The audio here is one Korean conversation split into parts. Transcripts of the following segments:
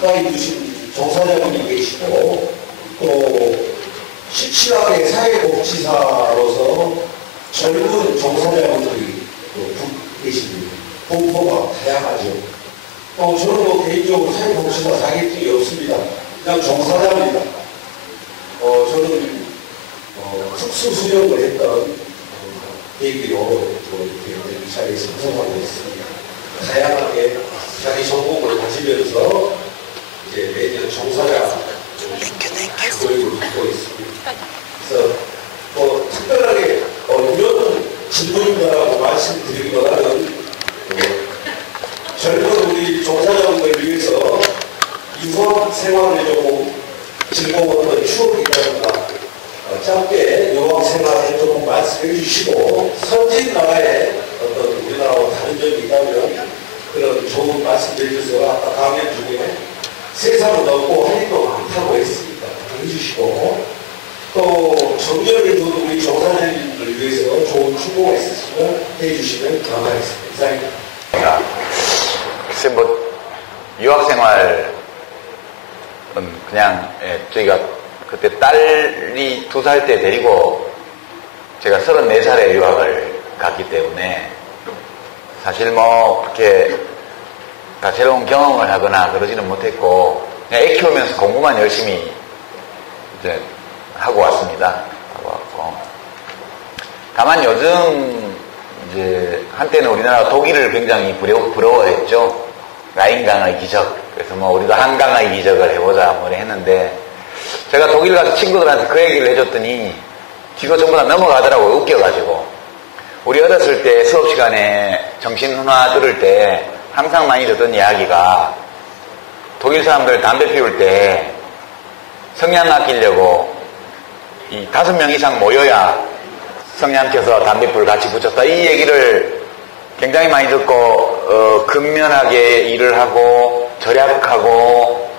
가까이 두신 종사자분이 계시고, 또 실질하게 사회복지사로서 젊은 종사자분들이 계십니다. 분포가 다양하죠. 저는 개인적으로 사회복지사 자격증이 없습니다. 그냥 종사자입니다. 저는 특수수련을 했던 계기로 이렇게 이 자리에 참석하고 있습니다. 다양하게 자기 전공을 가지면서 이제 매년 종사자 교육을 받고 있습니다. 그래서 특별하게 이런 질문이라고 말씀드리기보다는 젊은 우리 종사자분들을 위해서 유학 생활을 조금 즐거웠던 추억이라든가 짧게 유학 생활을 조금 말씀해 주시고 선진 나라의 어떤 우리나라와 다른 점이 있다면 그런 좋은 말씀해 주셔서 아까 강연 중에 세상을 넓고 할 일도 많다고 했습니다. 해주시고 또 정년을 두는 우리 종사자님들을 위해서 좋은 충고가 있으시면 해주시면 감사하겠습니다. 이상입니다. 글쎄 유학생활은 그냥 저희가 그때 딸이 2살 때 데리고 제가 34살에 유학을 갔기 때문에 사실 그렇게 다채로운 경험을 하거나 그러지는 못했고 그냥 애 키우면서 공부만 열심히 이제 하고 왔습니다. 하고 왔고 다만 요즘 이제 한때는 우리나라 독일을 굉장히 부러워했죠. 라인강의 기적. 그래서 우리도 한강의 기적을 해보자 했는데 제가 독일 가서 친구들한테 그 얘기를 해줬더니 지금 전부 다 넘어가더라고요. 웃겨가지고. 우리 어렸을 때 수업 시간에 정신훈화 들을 때 항상 많이 듣던 이야기가 독일 사람들 담배 피울 때 성냥 아끼려고 5명 이상 모여야 성냥 켜서 담배불 같이 붙였다. 이 얘기를 굉장히 많이 듣고 근면하게 일을 하고 절약하고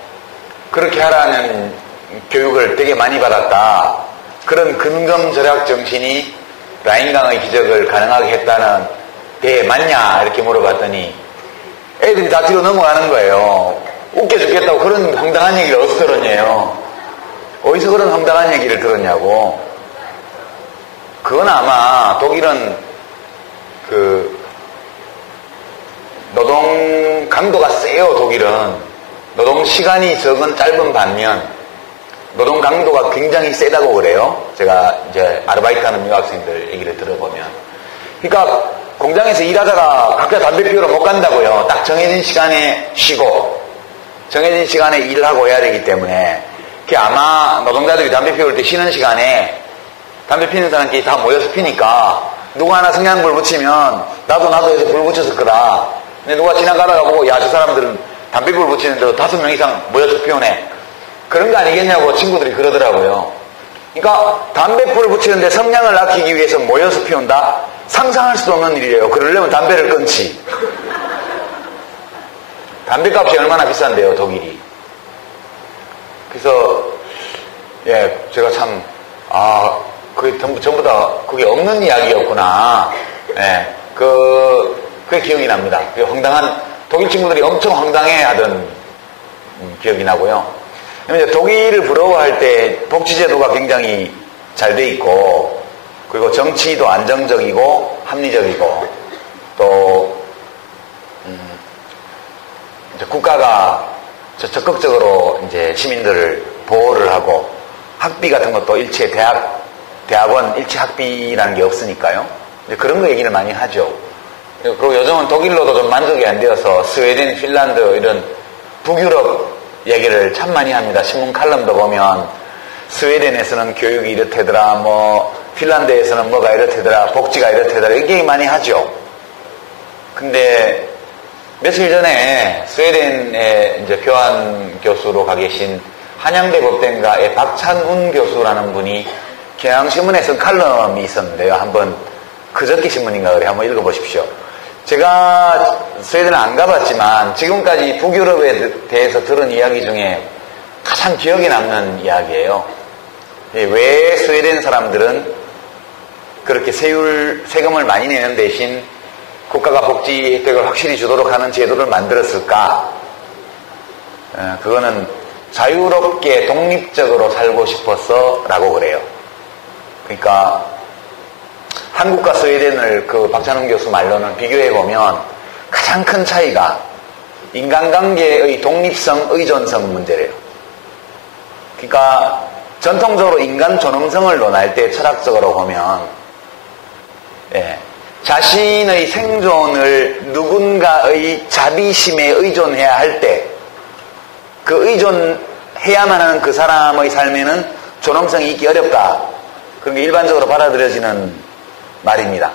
그렇게 하라는 교육을 되게 많이 받았다. 그런 근검절약 정신이 라인강의 기적을 가능하게 했다는 데 맞냐 이렇게 물어봤더니 애들이 다 뒤로 넘어가는 거예요. 웃겨 죽겠다고 그런 황당한 얘기를 어디서 들었냐요. 어디서 그런 황당한 얘기를 들었냐고. 그건 아마 독일은 노동 강도가 세요. 독일은 노동 시간이 적은 짧은 반면 노동 강도가 굉장히 세다고 그래요. 제가 이제 아르바이트하는 유학생들 얘기를 들어보면. 그러니까 공장에서 일하다가 각자 담배 피우러 못 간다고요. 딱 정해진 시간에 쉬고 정해진 시간에 일을 하고 해야 되기 때문에 그게 아마 노동자들이 담배 피울 때 쉬는 시간에 담배 피는 사람끼리 다 모여서 피니까 누구 하나 성냥불 붙이면 나도 해서 불 붙였을 거다. 근데 누가 지나가다가 보고 야 저 사람들은 담배불 붙이는데도 5명 이상 모여서 피우네. 그런 거 아니겠냐고 친구들이 그러더라고요. 그러니까 담배불 붙이는데 성냥을 아끼기 위해서 모여서 피운다? 상상할 수도 없는 일이에요. 그러려면 담배를 끊지. 담배값이 얼마나 비싼데요, 독일이. 그래서 제가 참 그게 전부 다 그게 없는 이야기였구나. 그게 기억이 납니다. 황당한 독일 친구들이 엄청 황당해하던 기억이 나고요. 이제 독일을 부러워할 때 복지제도가 굉장히 잘 돼 있고 그리고 정치도 안정적이고 합리적이고 또 이제 국가가 적극적으로 이제 시민들을 보호를 하고 학비 같은 것도 일체 대학원 일체 학비라는 게 없으니까요. 이제 그런 거 얘기를 많이 하죠. 그리고 요즘은 독일로도 좀 만족이 안 되어서 스웨덴, 핀란드 이런 북유럽 얘기를 참 많이 합니다. 신문 칼럼도 보면 스웨덴에서는 교육이 이렇대더라, 핀란드에서는 뭐가 이렇대더라, 복지가 이렇대더라 이렇게 많이 하죠. 근데 며칠 전에 스웨덴에 이제 교환 교수로 가 계신 한양대 법대인가의 박찬훈 교수라는 분이 경향신문에 쓴 칼럼이 있었는데요. 한번 그저께 신문인가 그래 한번 읽어보십시오. 제가 스웨덴을 안 가봤지만 지금까지 북유럽에 대해서 들은 이야기 중에 가장 기억에 남는 이야기예요. 왜 스웨덴 사람들은 그렇게 세금을 많이 내는 대신 국가가 복지 혜택을 확실히 주도록 하는 제도를 만들었을까? 그거는 자유롭게 독립적으로 살고 싶어서 라고 그래요. 그러니까 한국과 스웨덴을 그 박찬웅 교수 말로는 비교해보면 가장 큰 차이가 인간관계의 독립성, 의존성 문제래요. 그러니까 전통적으로 인간 존엄성을 논할 때 철학적으로 보면 자신의 생존을 누군가의 자비심에 의존해야 할 때 그 의존해야만 하는 그 사람의 삶에는 존엄성이 있기 어렵다. 그런 게 일반적으로 받아들여지는 말입니다.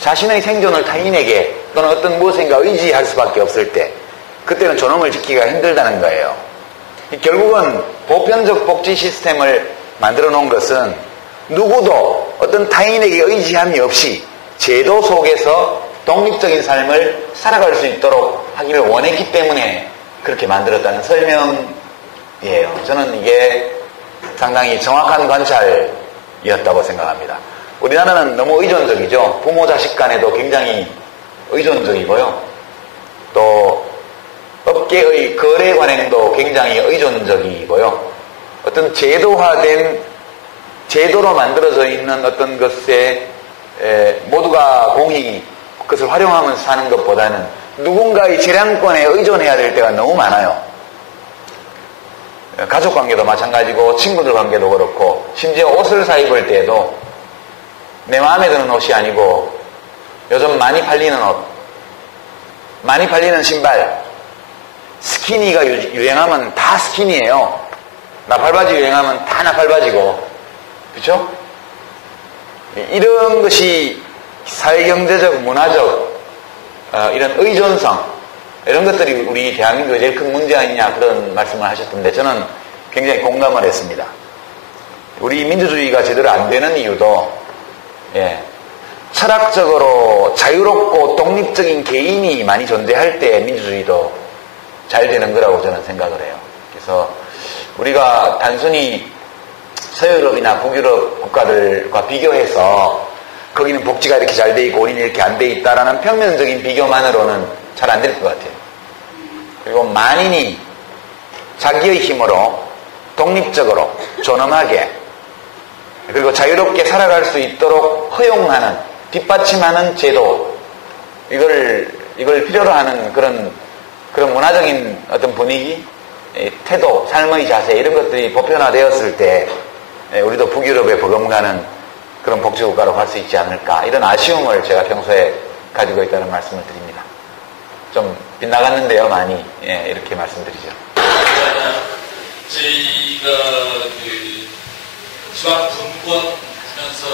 자신의 생존을 타인에게 또는 어떤 무엇인가 의지할 수밖에 없을 때 그때는 존엄을 지키기가 힘들다는 거예요. 결국은 보편적 복지 시스템을 만들어 놓은 것은 누구도 어떤 타인에게 의지함이 없이 제도 속에서 독립적인 삶을 살아갈 수 있도록 하기를 원했기 때문에 그렇게 만들었다는 설명이에요. 저는 이게 상당히 정확한 관찰이었다고 생각합니다. 우리나라는 너무 의존적이죠. 부모 자식 간에도 굉장히 의존적이고요. 또 업계의 거래 관행도 굉장히 의존적이고요. 어떤 제도화된 제도로 만들어져 있는 어떤 것에 모두가 공히 그것을 활용하면서 사는 것보다는 누군가의 재량권에 의존해야 될 때가 너무 많아요. 가족 관계도 마찬가지고 친구들 관계도 그렇고 심지어 옷을 사 입을 때에도 내 마음에 드는 옷이 아니고 요즘 많이 팔리는 옷, 많이 팔리는 신발, 스키니가 유행하면 다 스키니예요. 나팔바지 유행하면 다 나팔바지고, 그렇죠? 이런 것이 사회경제적, 문화적 이런 의존성 이런 것들이 우리 대한민국의 제일 큰 문제 아니냐 그런 말씀을 하셨던데 저는 굉장히 공감을 했습니다. 우리 민주주의가 제대로 안 되는 이유도 철학적으로 자유롭고 독립적인 개인이 많이 존재할 때 민주주의도 잘 되는 거라고 저는 생각을 해요. 그래서 우리가 단순히 서유럽이나 북유럽 국가들과 비교해서 거기는 복지가 이렇게 잘 돼 있고 우리는 이렇게 안 돼 있다라는 평면적인 비교만으로는 잘 안 될 것 같아요. 그리고 만인이 자기의 힘으로 독립적으로 존엄하게 그리고 자유롭게 살아갈 수 있도록 허용하는 뒷받침하는 제도 이걸 필요로 하는 그런 문화적인 어떤 분위기, 태도, 삶의 자세 이런 것들이 보편화되었을 때 우리도 북유럽에 버금가는 그런 복지국가로 갈 수 있지 않을까 이런 아쉬움을 제가 평소에 가지고 있다는 말씀을 드립니다. 좀 빗나갔는데요, 많이 이렇게 말씀드리죠. 저희가 그 지방 분권 하면서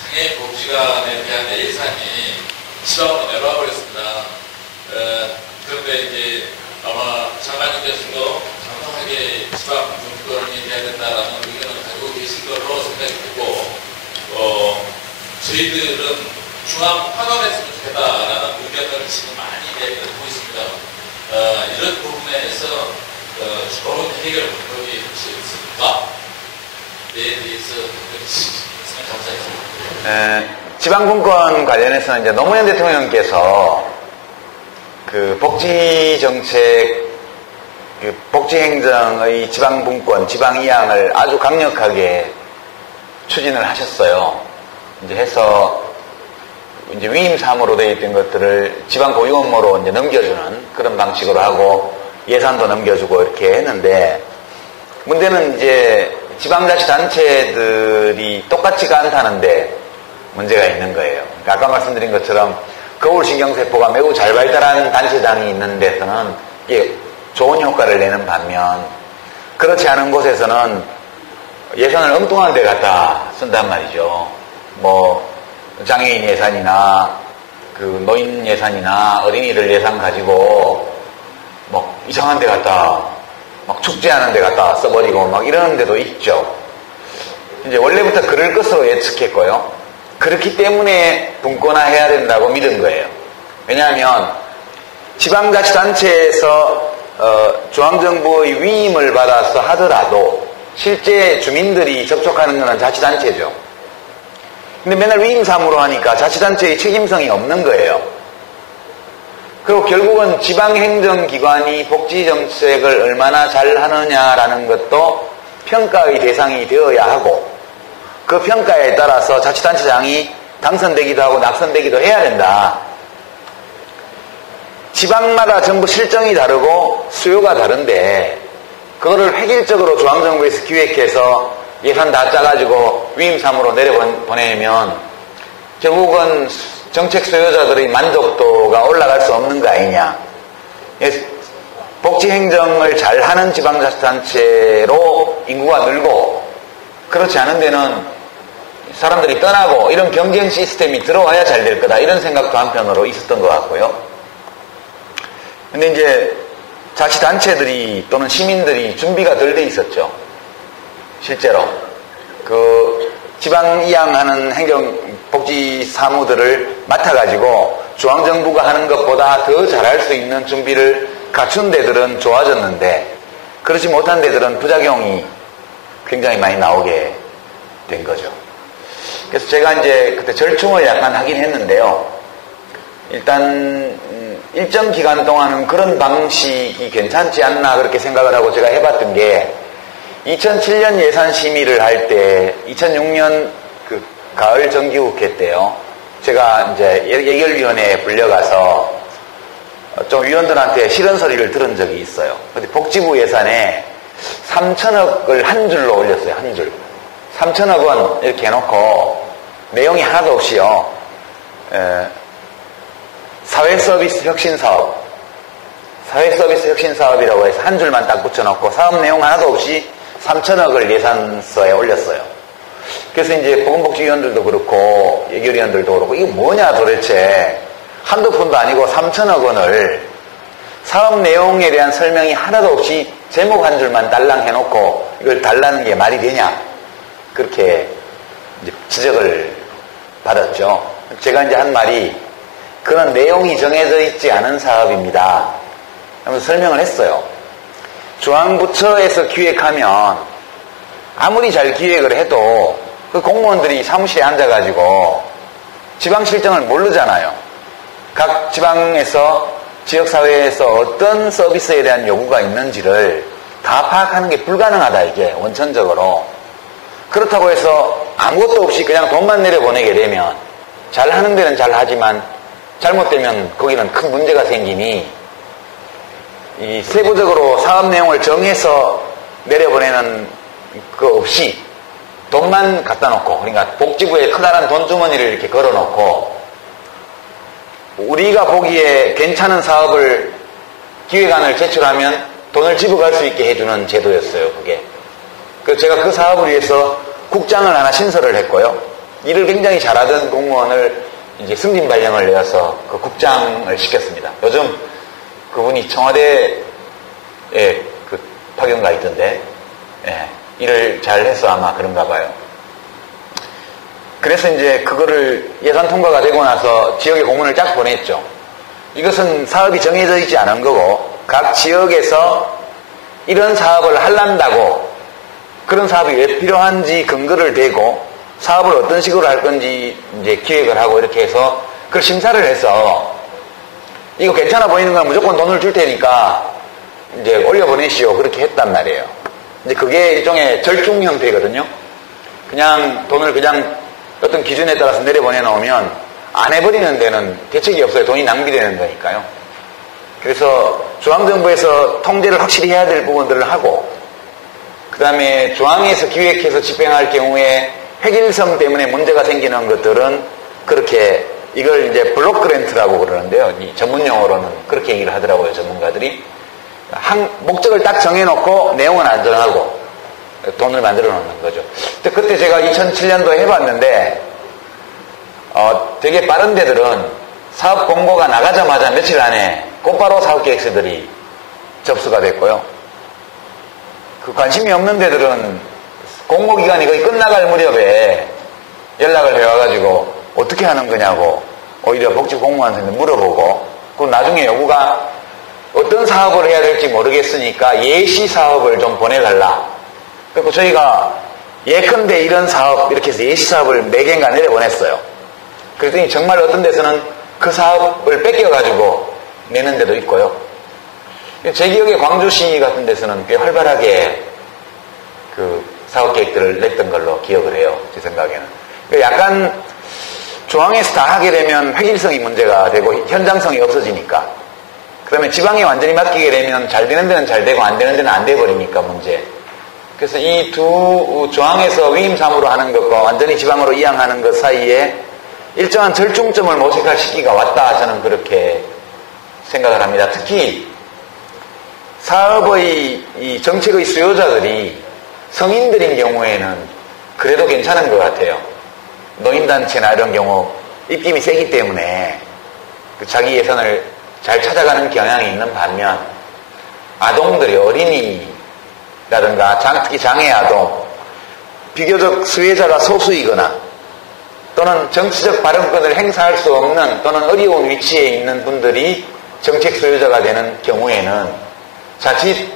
상해 복지관에 대한 예산이 지방으로 내려와 버렸습니다. 그런데 이제 아마 장관님께서도 정확하게 지방 분권이 돼야 된다라는 의견을 가지고 계신 것으로 생각이 되고 저희들은 중앙 환원했으면 좋겠다라는 의견을 지금 많이 이야기를 하고 있습니다. 이런 부분에서 좋은 해결 방법이 혹시 있을까에 대해서 감사했습니다. 지방분권 관련해서는 이제 노무현 대통령께서 그 복지정책, 그 복지행정의 지방분권, 지방이양을 아주 강력하게 추진을 하셨어요. 이제 해서 이제 위임 사무로 되어 있던 것들을 지방 고유 업무로 이제 넘겨주는 그런 방식으로 하고 예산도 넘겨주고 이렇게 했는데 문제는 이제 지방자치단체들이 똑같지가 않다는데 문제가 있는 거예요. 그러니까 아까 말씀드린 것처럼 거울신경세포가 매우 잘 발달한 단체장이 있는 데서는 이게 좋은 효과를 내는 반면 그렇지 않은 곳에서는 예산을 엉뚱한 데 갖다 쓴단 말이죠. 뭐 장애인 예산이나 그 노인 예산이나 어린이들 예산 가지고 뭐 이상한 데 갖다 막 축제하는 데 갖다 써버리고 막 이러는 데도 있죠. 이제 원래부터 그럴 것으로 예측했고요. 그렇기 때문에 분권화해야 된다고 믿은 거예요. 왜냐하면 지방자치단체에서 중앙정부의 위임을 받아서 하더라도 실제 주민들이 접촉하는 것은 자치단체죠. 근데 맨날 위임사무로 하니까 자치단체의 책임성이 없는 거예요. 그리고 결국은 지방행정기관이 복지정책을 얼마나 잘 하느냐라는 것도 평가의 대상이 되어야 하고, 그 평가에 따라서 자치단체장이 당선되기도 하고 낙선되기도 해야 된다. 지방마다 전부 실정이 다르고 수요가 다른데 그거를 획일적으로 중앙정부에서 기획해서 예산 다 짜가지고 위임삼으로 내려보내면 결국은 정책 수요자들의 만족도가 올라갈 수 없는 거 아니냐. 복지행정을 잘하는 지방자치단체로 인구가 늘고 그렇지 않은 데는 사람들이 떠나고 이런 경쟁 시스템이 들어와야 잘 될 거다, 이런 생각도 한편으로 있었던 것 같고요. 근데 이제 자치단체들이 또는 시민들이 준비가 덜 돼 있었죠. 실제로 그 지방 이양하는 행정복지 사무들을 맡아가지고 중앙정부가 하는 것보다 더 잘할 수 있는 준비를 갖춘 데들은 좋아졌는데, 그렇지 못한 데들은 부작용이 굉장히 많이 나오게 된 거죠. 그래서 제가 이제 그때 절충을 약간 하긴 했는데요. 일단 일정 기간 동안은 그런 방식이 괜찮지 않나 그렇게 생각을 하고 제가 해봤던 게, 2007년 예산 심의를 할 때 2006년 그 가을 정기국회 때요, 제가 이제 예결위원회에 불려가서 좀 위원들한테 싫은 소리를 들은 적이 있어요. 근데 복지부 예산에 3천억을 한 줄로 올렸어요. 한 줄. 3천억 원 이렇게 해놓고 내용이 하나도 없이요, 사회서비스 혁신사업, 사회서비스 혁신사업이라고 해서 한 줄만 딱 붙여놓고 사업 내용 하나도 없이 3천억을 예산서에 올렸어요. 그래서 이제 보건복지위원들도 그렇고 예결위원들도 그렇고 이거 뭐냐 도대체, 한두 푼도 아니고 3천억 원을 사업 내용에 대한 설명이 하나도 없이 제목 한 줄만 달랑 해놓고 이걸 달라는 게 말이 되냐, 그렇게 이제 지적을 받았죠. 제가 이제 한 말이, 그런 내용이 정해져 있지 않은 사업입니다 하면서 설명을 했어요. 중앙부처에서 기획하면 아무리 잘 기획을 해도 그 공무원들이 사무실에 앉아가지고 지방 실정을 모르잖아요. 각 지방에서 지역사회에서 어떤 서비스에 대한 요구가 있는지를 다 파악하는 게 불가능하다, 이게 원천적으로. 그렇다고 해서 아무것도 없이 그냥 돈만 내려보내게 되면 잘하는 데는 잘하지만 잘못되면 거기는 큰 문제가 생기니, 이 세부적으로 사업 내용을 정해서 내려보내는 거 없이 돈만 갖다 놓고, 그러니까 복지부에 커다란 돈주머니를 이렇게 걸어놓고 우리가 보기에 괜찮은 사업을 기획안을 제출하면 돈을 집어갈 수 있게 해주는 제도였어요, 그게. 그래서 제가 그 사업을 위해서 국장을 하나 신설을 했고요. 일을 굉장히 잘하던 공무원을 이제 승진 발령을 내어서 그 국장을 시켰습니다. 요즘 그분이 청와대에 그 파견 가 있던데, 일을 잘해서 아마 그런가 봐요. 그래서 이제 그거를 예산 통과가 되고 나서 지역에 공문을 쫙 보냈죠. 이것은 사업이 정해져 있지 않은 거고, 각 지역에서 이런 사업을 하려고 그런 사업이 왜 필요한지 근거를 대고 사업을 어떤 식으로 할 건지 이제 기획을 하고 이렇게 해서 그걸 심사를 해서 이거 괜찮아 보이는 건 무조건 돈을 줄 테니까 이제 올려보내시오, 그렇게 했단 말이에요. 근데 그게 일종의 절충 형태거든요. 그냥 돈을 그냥 어떤 기준에 따라서 내려보내 놓으면 안 해버리는 데는 대책이 없어요. 돈이 낭비되는 거니까요. 그래서 중앙정부에서 통제를 확실히 해야 될 부분들을 하고, 그 다음에 중앙에서 기획해서 집행할 경우에 획일성 때문에 문제가 생기는 것들은 그렇게, 이걸 이제 블록 그랜트라고 그러는데요. 이 전문 용어로는 그렇게 얘기를 하더라고요, 전문가들이. 목적을 딱 정해놓고 내용은 안 정하고 돈을 만들어 놓는 거죠. 근데 그때 제가 2007년도에 해봤는데, 되게 빠른 데들은 사업 공고가 나가자마자 며칠 안에 곧바로 사업계획서들이 접수가 됐고요. 그 관심이 없는 데들은 공고기간이 거의 끝나갈 무렵에 연락을 해와가지고 어떻게 하는 거냐고 오히려 복지공무원한테 물어보고, 그리고 나중에 요구가 어떤 사업을 해야 될지 모르겠으니까 예시 사업을 좀 보내달라. 그리고 저희가 예컨대 이런 사업, 이렇게 해서 예시 사업을 4개인가 내려보냈어요. 그랬더니 정말 어떤 데서는 그 사업을 뺏겨가지고 내는 데도 있고요. 제 기억에 광주시 같은 데서는 꽤 활발하게 그 사업 계획들을 냈던 걸로 기억을 해요. 제 생각에는. 그러니까 약간 중앙에서 다 하게 되면 획일성이 문제가 되고 현장성이 없어지니까. 그러면 지방에 완전히 맡기게 되면 잘 되는 데는 잘 되고 안 되는 데는 안 돼버리니까 문제. 그래서 이 두 중앙에서 위임사무로 하는 것과 완전히 지방으로 이양하는 것 사이에 일정한 절충점을 모색할 시기가 왔다, 저는 그렇게 생각을 합니다. 특히 사업의 이 정책의 수요자들이 성인들인 경우에는 그래도 괜찮은 것 같아요. 노인단체나 이런 경우 입김이 세기 때문에 그 자기 예산을 잘 찾아가는 경향이 있는 반면 아동들이, 어린이라든가 특히 장애 아동, 비교적 수혜자가 소수이거나 또는 정치적 발언권을 행사할 수 없는 또는 어려운 위치에 있는 분들이 정책 수요자가 되는 경우에는 자칫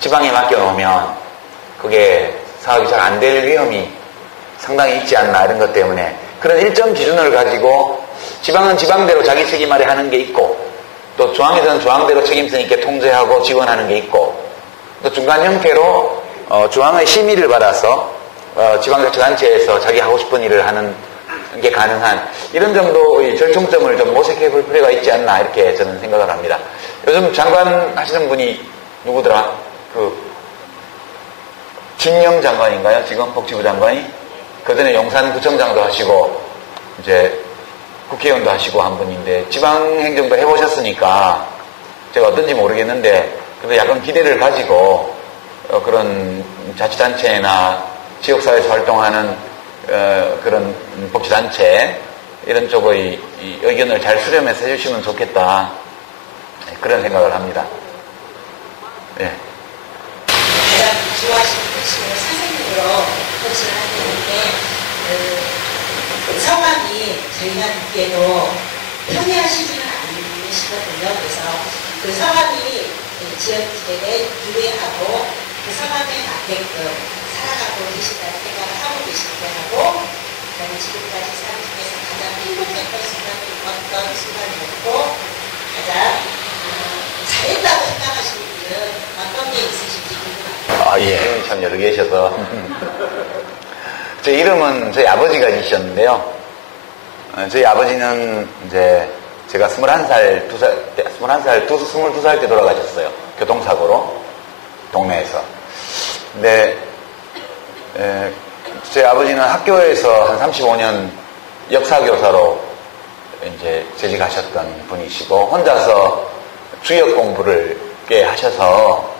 지방에 맡겨놓으면 그게 사업이 잘 안 될 위험이 상당히 있지 않나, 이런 것 때문에 그런 일정 기준을 가지고 지방은 지방대로 자기 책임 아래 하는 게 있고 또 중앙에서는 중앙대로 책임성 있게 통제하고 지원하는 게 있고 또 중간 형태로 중앙의 심의를 받아서 지방자치단체에서 자기 하고 싶은 일을 하는 게 가능한 이런 정도의 절충점을 좀 모색해 볼 필요가 있지 않나, 이렇게 저는 생각을 합니다. 요즘 장관 하시는 분이 누구더라? 진영 장관인가요? 지금 복지부 장관이? 그 전에 용산구청장도 하시고 이제 국회의원도 하시고 한 분인데 지방행정도 해보셨으니까 제가 어떤지 모르겠는데 그래도 약간 기대를 가지고 그런 자치단체나 지역사회에서 활동하는 그런 복지단체 이런 쪽의 의견을 잘 수렴해서 해주시면 좋겠다, 그런 생각을 합니다. 예. 가장 좋아하시는 분이시고 선생님으로 코치를 하는데 성함이 저희가 듣기에도 편애하시지는 않으시거든요. 그래서 그 성함이 지역지대에 유해하고 그 성함에 맞게끔 살아가고 계신다는 생각을 하고 계시기도 하고, 그다음에 지금까지 삶 중에서 가장 행복했던 순간이 어떤 순간이었고 가장 잘했다고 생각하시는 일은 어떤 게 있으신지 궁금합니다. 아, 예. 참 여러 계셔서. 제 이름은 저희 아버지가 지셨는데요. 저희 아버지는 이제 제가 22살 때 돌아가셨어요. 교통사고로. 동네에서. 근데, 제 아버지는 학교에서 한 35년 역사교사로 이제 재직하셨던 분이시고, 혼자서 주역 공부를 꽤 하셔서,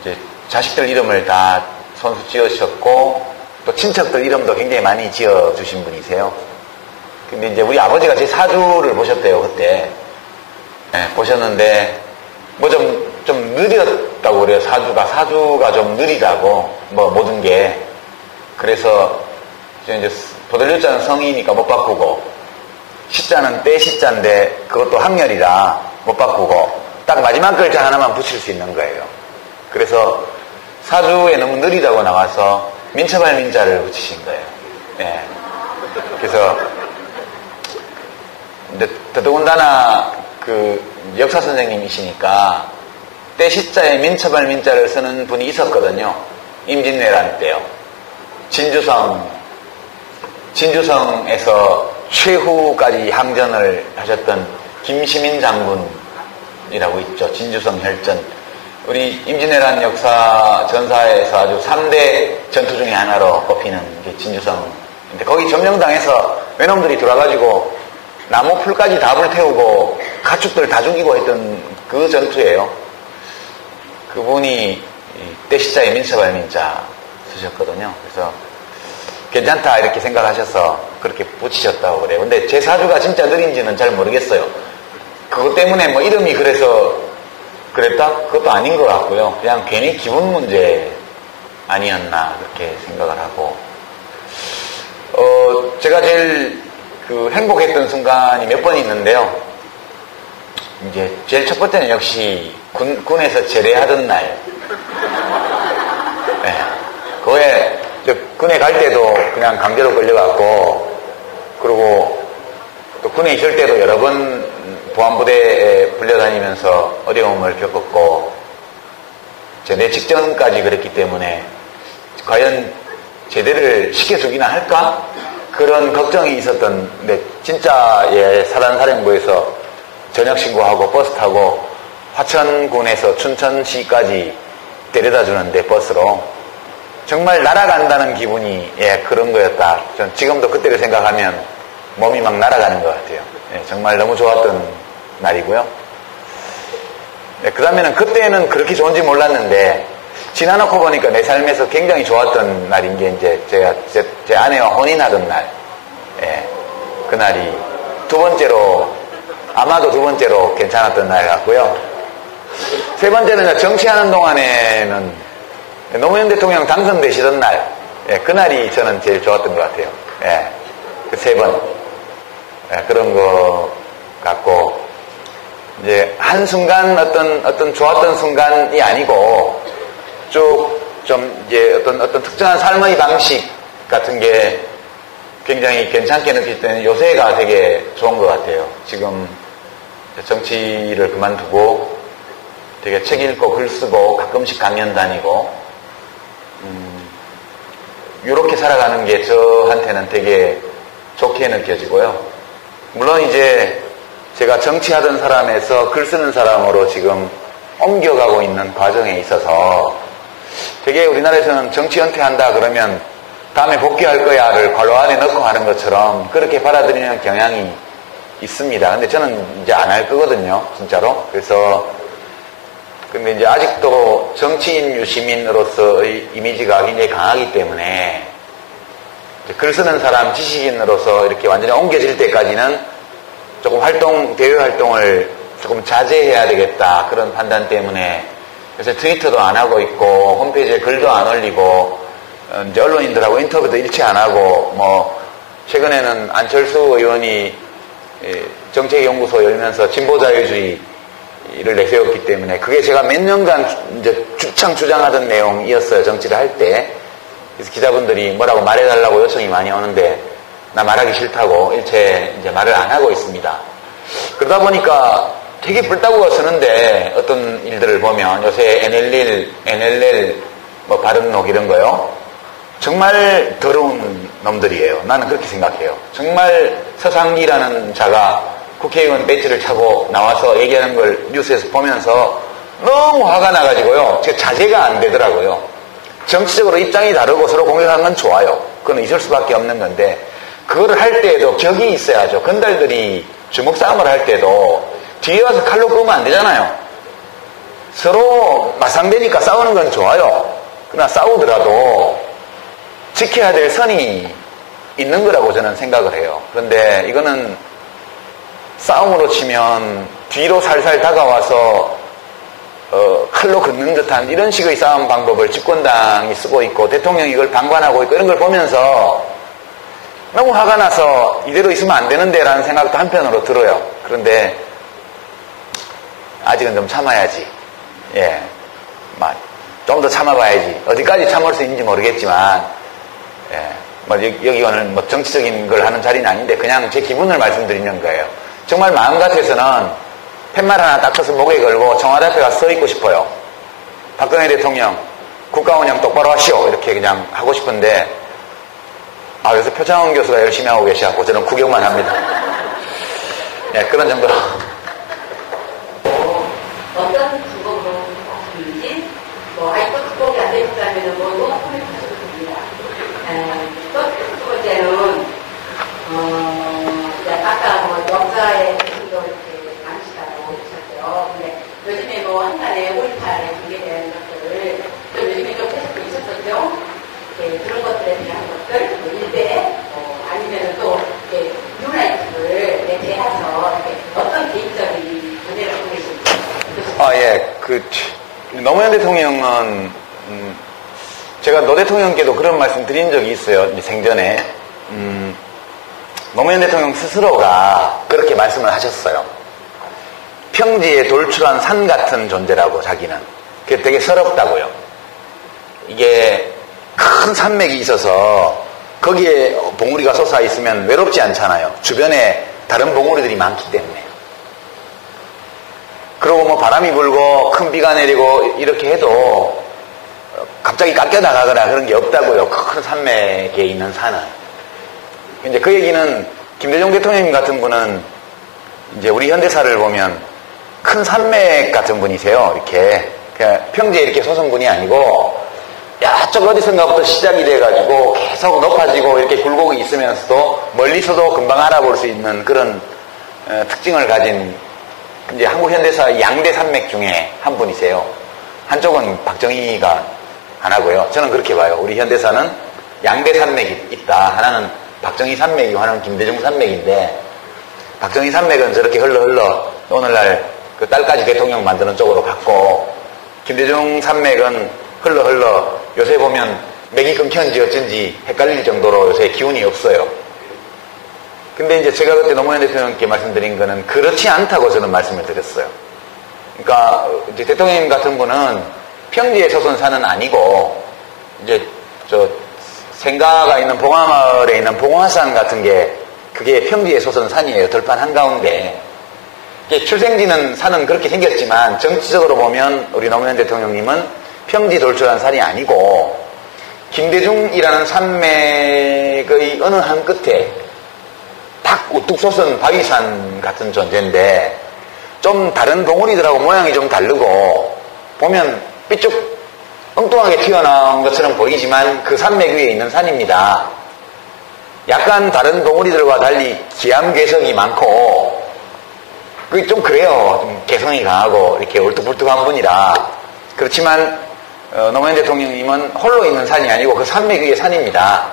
이제 자식들 이름을 다 손수 지으셨고, 또 친척들 이름도 굉장히 많이 지어주신 분이세요. 근데 이제 우리 아버지가 제 사주를 보셨대요, 그때. 네, 보셨는데, 뭐 좀 느렸다고 그래요, 사주가 좀 느리다고, 뭐 모든 게. 그래서, 이제 보들려자는 성이니까 못 바꾸고, 시자는 때 시자인데, 그것도 학렬이라 못 바꾸고, 딱 마지막 글자 하나만 붙일 수 있는 거예요. 그래서 사주에 너무 느리다고 나와서 민첩할 민자를 붙이신 거예요. 네. 그래서 근데 더더군다나 그 역사 선생님이시니까 때 시자에 민첩할 민자를 쓰는 분이 있었거든요. 임진왜란 때요. 진주성에서 최후까지 항전을 하셨던 김시민 장군이라고 있죠. 진주성 혈전. 우리 임진왜란 역사 전사에서 아주 3대 전투 중에 하나로 꼽히는 게 진주성인데 거기 점령당해서 외놈들이 들어와가지고 나무 풀까지 다 불태우고 가축들 다 죽이고 했던 그 전투예요. 그분이 때시자에 민첩할 민자 쓰셨거든요. 그래서 괜찮다 이렇게 생각하셔서 그렇게 붙이셨다고 그래요. 근데 제 사주가 진짜 느린지는 잘 모르겠어요. 그것 때문에 뭐 이름이 그래서 그랬다? 그것도 아닌 것 같고요. 그냥 괜히 기분 문제 아니었나 그렇게 생각을 하고 제가 제일 행복했던 순간이 몇 번 있는데요. 이제 제일 첫 번째는 역시 군에서 제대하던 날. 네. 그거에 군에 갈 때도 그냥 강제로 끌려갔고 그리고 또 군에 있을 때도 여러 번 보안부대에 불려다니면서 어려움을 겪었고, 내 직전까지 그랬기 때문에 과연 제대를 시켜주기나 할까? 그런 걱정이 있었던데, 진짜 사단사령부에서 저녁 신고하고 버스 타고 화천군에서 춘천시까지 데려다 주는데 버스로 정말 날아간다는 기분이 그런 거였다. 전 지금도 그때를 생각하면 몸이 막 날아가는 것 같아요. 정말 너무 좋았던 날이고요. 그 다음에는 그때는 그렇게 좋은지 몰랐는데 지나놓고 보니까 내 삶에서 굉장히 좋았던 날인 게 이제 제 아내와 혼인하던 날. 그날이 아마도 두 번째로 괜찮았던 날 같고요. 세 번째는 정치하는 동안에는 노무현 대통령 당선되시던 날, 그날이 저는 제일 좋았던 것 같아요. 그 세 번. 그런 거 같고, 이제 한순간 어떤 좋았던 순간이 아니고, 이제 어떤 특정한 삶의 방식 같은 게 굉장히 괜찮게 느낄 때는 요새가 되게 좋은 것 같아요. 지금 정치를 그만두고 되게 책 읽고 글 쓰고 가끔씩 강연 다니고 이렇게 살아가는 게 저한테는 되게 좋게 느껴지고요. 물론 이제 제가 정치하던 사람에서 글 쓰는 사람으로 지금 옮겨가고 있는 과정에 있어서 되게 우리나라에서는 정치 은퇴한다 그러면 다음에 복귀할 거야를 괄호 안에 넣고 하는 것처럼 그렇게 받아들이는 경향이 있습니다. 근데 저는 이제 안 할 거거든요, 진짜로. 근데 이제 아직도 정치인 유시민으로서의 이미지가 굉장히 강하기 때문에 글 쓰는 사람, 지식인으로서 이렇게 완전히 옮겨질 때까지는 조금 대외 활동을 조금 자제해야 되겠다. 그런 판단 때문에 요새 트위터도 안 하고 있고, 홈페이지에 글도 안 올리고, 이제 언론인들하고 인터뷰도 일체 안 하고, 최근에는 안철수 의원이 정책연구소 열면서 진보자유주의를 내세웠기 때문에 그게 제가 몇 년간 이제 주장하던 내용이었어요. 정치를 할 때. 그래서 기자분들이 뭐라고 말해달라고 요청이 많이 오는데 나 말하기 싫다고 일체 이제 말을 안 하고 있습니다. 그러다 보니까 되게 뿔따구가 서는데 어떤 일들을 보면 요새 NLL, 바른록 이런 거요. 정말 더러운 놈들이에요. 나는 그렇게 생각해요. 정말 서상기라는 자가 국회의원 배지를 차고 나와서 얘기하는 걸 뉴스에서 보면서 너무 화가 나가지고요. 제 자제가 안 되더라고요. 정치적으로 입장이 다르고 서로 공격하는 건 좋아요. 그건 있을 수밖에 없는 건데 그거를 할 때에도 격이 있어야죠. 건달들이 주먹 싸움을 할 때도 뒤에 와서 칼로 끄면 안 되잖아요. 서로 맞상대니까 싸우는 건 좋아요. 그러나 싸우더라도 지켜야 될 선이 있는 거라고 저는 생각을 해요. 그런데 이거는 싸움으로 치면 뒤로 살살 다가와서 칼로 긋는 듯한 이런 식의 싸움 방법을 집권당이 쓰고 있고 대통령이 이걸 방관하고 있고 이런 걸 보면서 너무 화가 나서 이대로 있으면 안 되는데 라는 생각도 한편으로 들어요. 그런데 아직은 좀 참아야지. 좀 더 참아봐야지. 어디까지 참을 수 있는지 모르겠지만 여기 오늘 정치적인 걸 하는 자리는 아닌데 그냥 제 기분을 말씀드리는 거예요. 정말 마음 같아서는 팻말 하나 딱 쳐서 목에 걸고 청와대 앞에 가서 서 있고 싶어요. 박근혜 대통령 국가 운영 똑바로 하시오 이렇게 그냥 하고 싶은데 요새 표창원 교수가 열심히 하고 계셔갖고 저는 구경만 합니다. 그런 정도. 어떤 방법으로 하시는지 아직도 극복이 안 되셨다면 너무 코멘트하셔도 됩니다. 두 번째는 아까 역사에 관심도 이렇게 많으시다고 하셨죠. 근데 요즘에 한간에 5.18에 관계된 것들을 또 요즘에 좀 계속 있었었죠. 그런 것들에 대한 것들, 일대 아니면 또 뉴라이프를 대해서 어떤 개인적인 견해를 갖고 계십니까? 노무현 대통령은 제가 노 대통령께도 그런 말씀 드린 적이 있어요. 생전에. 노무현 대통령 스스로가 그렇게 말씀을 하셨어요. 평지에 돌출한 산 같은 존재라고 자기는. 그게 되게 서럽다고요. 이게 큰 산맥이 있어서 거기에 봉우리가 솟아 있으면 외롭지 않잖아요. 주변에 다른 봉우리들이 많기 때문에. 바람이 불고 큰 비가 내리고 이렇게 해도 갑자기 깎여 나가거나 그런 게 없다고요. 큰 산맥에 있는 산은. 이제 그 얘기는 김대중 대통령 같은 분은 이제 우리 현대사를 보면 큰 산맥 같은 분이세요. 이렇게 그냥 평지에 이렇게 솟은 분이 아니고 야쪽 어디선가부터 시작이 돼가지고 계속 높아지고 이렇게 굴곡이 있으면서도 멀리서도 금방 알아볼 수 있는 그런 특징을 가진 이제 한국 현대사 양대 산맥 중에 한 분이세요. 한쪽은 박정희가 하나고요. 저는 그렇게 봐요. 우리 현대사는 양대 산맥이 있다. 하나는 박정희 산맥이고 하나는 김대중 산맥인데 박정희 산맥은 저렇게 흘러 오늘날 그 딸까지 대통령 만드는 쪽으로 갔고 김대중 산맥은 흘러 요새 보면 맥이 끊겼는지 어쩐지 헷갈릴 정도로 요새 기운이 없어요. 근데 이제 제가 그때 노무현 대통령께 말씀드린 거는 그렇지 않다고 저는 말씀을 드렸어요. 그러니까 이제 대통령 같은 분은 평지에 솟은 산은 아니고 이제 저 생가가 있는 봉화마을에 있는 봉화산 같은 게 그게 평지에 솟은 산이에요. 들판 한가운데. 출생지는 산은 그렇게 생겼지만 정치적으로 보면 우리 노무현 대통령님은 평지 돌출한 산이 아니고 김대중이라는 산맥의 어느 한 끝에 딱 우뚝 솟은 바위산 같은 존재인데 좀 다른 봉우리들하고 모양이 좀 다르고 보면 삐쭉 엉뚱하게 튀어나온 것처럼 보이지만 그 산맥 위에 있는 산입니다. 약간 다른 봉우리들과 달리 기암괴석이 많고 그게 좀 그래요. 좀 개성이 강하고 이렇게 울뚝불뚝한 분이라. 그렇지만 노무현 대통령님은 홀로 있는 산이 아니고 그 산맥 위에 산입니다.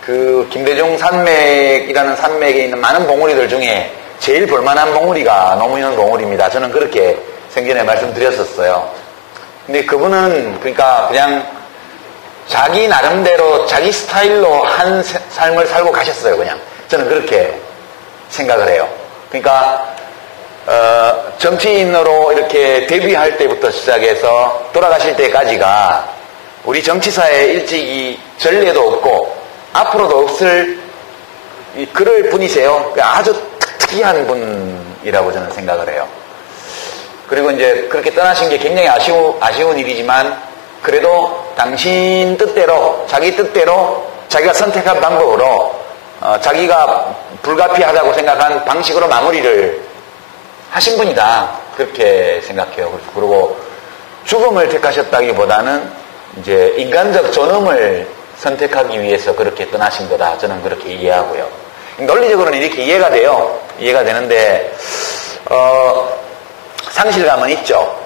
그 김대중 산맥이라는 산맥에 있는 많은 봉우리들 중에 제일 볼만한 봉우리가 노무현 봉우리입니다. 저는 그렇게 생전에 말씀드렸었어요. 근데 그분은 그러니까 그냥 자기 나름대로 자기 스타일로 한 삶을 살고 가셨어요. 그냥 저는 그렇게 생각을 해요. 그러니까 정치인으로 이렇게 데뷔할 때부터 시작해서 돌아가실 때까지가 우리 정치사에 일찍이 전례도 없고 앞으로도 없을 그럴 분이세요. 아주 특이한 분이라고 저는 생각을 해요. 그리고 이제 그렇게 떠나신 게 굉장히 아쉬운 일이지만 그래도 당신 뜻대로 자기 뜻대로 자기가 선택한 방법으로 자기가 불가피하다고 생각한 방식으로 마무리를 하신 분이다. 그렇게 생각해요. 그리고 죽음을 택하셨다기보다는 이제 인간적 존엄을 선택하기 위해서 그렇게 떠나신 거다. 저는 그렇게 이해하고요. 논리적으로는 이렇게 이해가 돼요. 이해가 되는데 상실감은 있죠.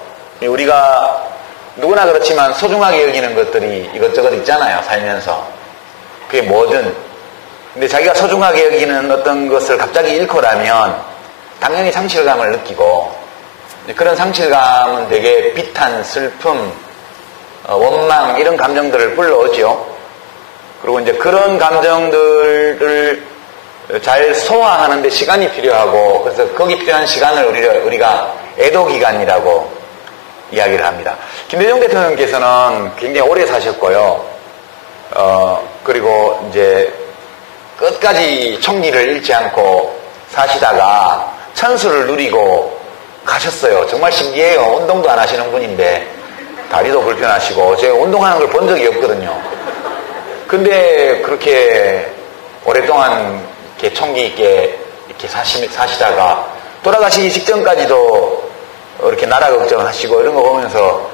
우리가 누구나 그렇지만 소중하게 여기는 것들이 이것저것 있잖아요. 살면서. 그게 뭐든. 근데 자기가 소중하게 여기는 어떤 것을 갑자기 잃고 나면 당연히 상실감을 느끼고 그런 상실감은 되게 비탄, 슬픔, 원망 이런 감정들을 불러오죠. 그리고 이제 그런 감정들을 잘 소화하는 데 시간이 필요하고 그래서 거기 필요한 시간을 우리가 애도기간이라고 이야기를 합니다. 김대중 대통령께서는 굉장히 오래 사셨고요. 그리고 이제 끝까지 총리를 잃지 않고 사시다가 천수를 누리고 가셨어요. 정말 신기해요. 운동도 안 하시는 분인데 다리도 불편하시고 제가 운동하는 걸 본 적이 없거든요. 근데 그렇게 오랫동안 이렇게 총기 있게 이렇게 사시다가 돌아가시기 직전까지도 이렇게 나라 걱정을 하시고 이런 거 보면서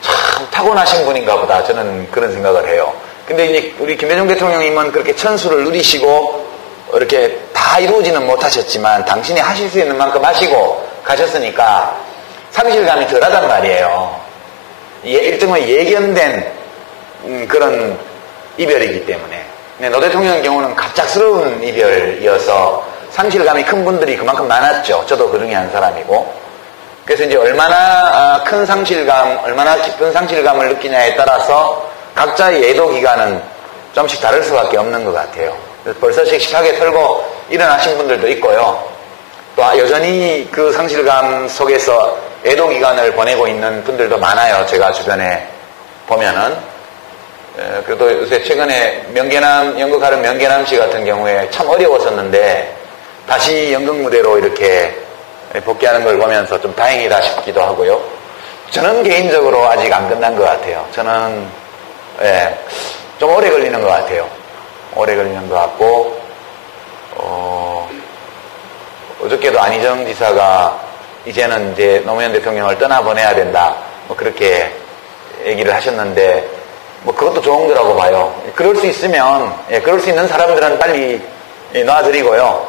참 타고나신 분인가 보다. 저는 그런 생각을 해요. 근데 이제 우리 김대중 대통령님은 그렇게 천수를 누리시고 이렇게 다 이루어지는 못하셨지만 당신이 하실 수 있는 만큼 하시고 가셨으니까 상실감이 덜하단 말이에요. 일종의 예견된 그런 이별이기 때문에. 근데 노 대통령의 경우는 갑작스러운 이별이어서 상실감이 큰 분들이 그만큼 많았죠. 저도 그 중에 한 사람이고. 그래서 이제 얼마나 큰 상실감, 얼마나 깊은 상실감을 느끼냐에 따라서 각자의 예도 기간은 좀씩 다를 수밖에 없는 것 같아요. 벌써 씩씩하게 털고 일어나신 분들도 있고요. 또 여전히 그 상실감 속에서 애도 기간을 보내고 있는 분들도 많아요. 제가 주변에 보면은. 그래도 요새 최근에 연극하는 명계남 씨 같은 경우에 참 어려웠었는데 다시 연극 무대로 이렇게 복귀하는 걸 보면서 좀 다행이다 싶기도 하고요. 저는 개인적으로 아직 안 끝난 것 같아요. 저는 좀 오래 걸리는 것 같아요. 오래 걸리는 것 같고 어저께도 안희정 지사가 이제는 이제 노무현 대통령을 떠나보내야 된다 뭐 그렇게 얘기를 하셨는데 뭐 그것도 좋은 거라고 봐요. 그럴 수 있으면 그럴 수 있는 사람들은 빨리 놔드리고요.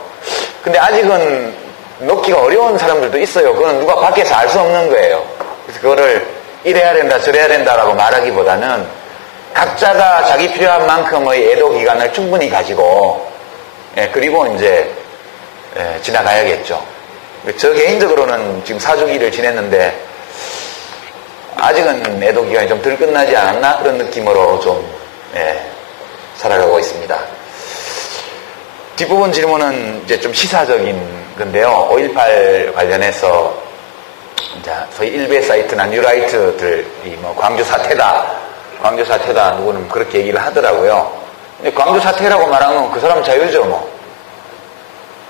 근데 아직은 놓기가 어려운 사람들도 있어요. 그건 누가 밖에서 알 수 없는 거예요. 그래서 그거를 이래야 된다 저래야 된다라고 말하기보다는 각자가 자기 필요한 만큼의 애도 기간을 충분히 가지고 그리고 이제 지나가야겠죠. 저 개인적으로는 지금 4주기를 지냈는데 아직은 애도 기간이 좀 덜 끝나지 않았나 그런 느낌으로 좀 살아가고 있습니다. 뒷부분 질문은 이제 좀 시사적인 건데요. 5.18 관련해서 이제 소위 일베 사이트나 뉴라이트들이 뭐 광주 사태다 누구는 그렇게 얘기를 하더라고요. 근데 광주 사태라고 말하면 그 사람 자유죠 뭐.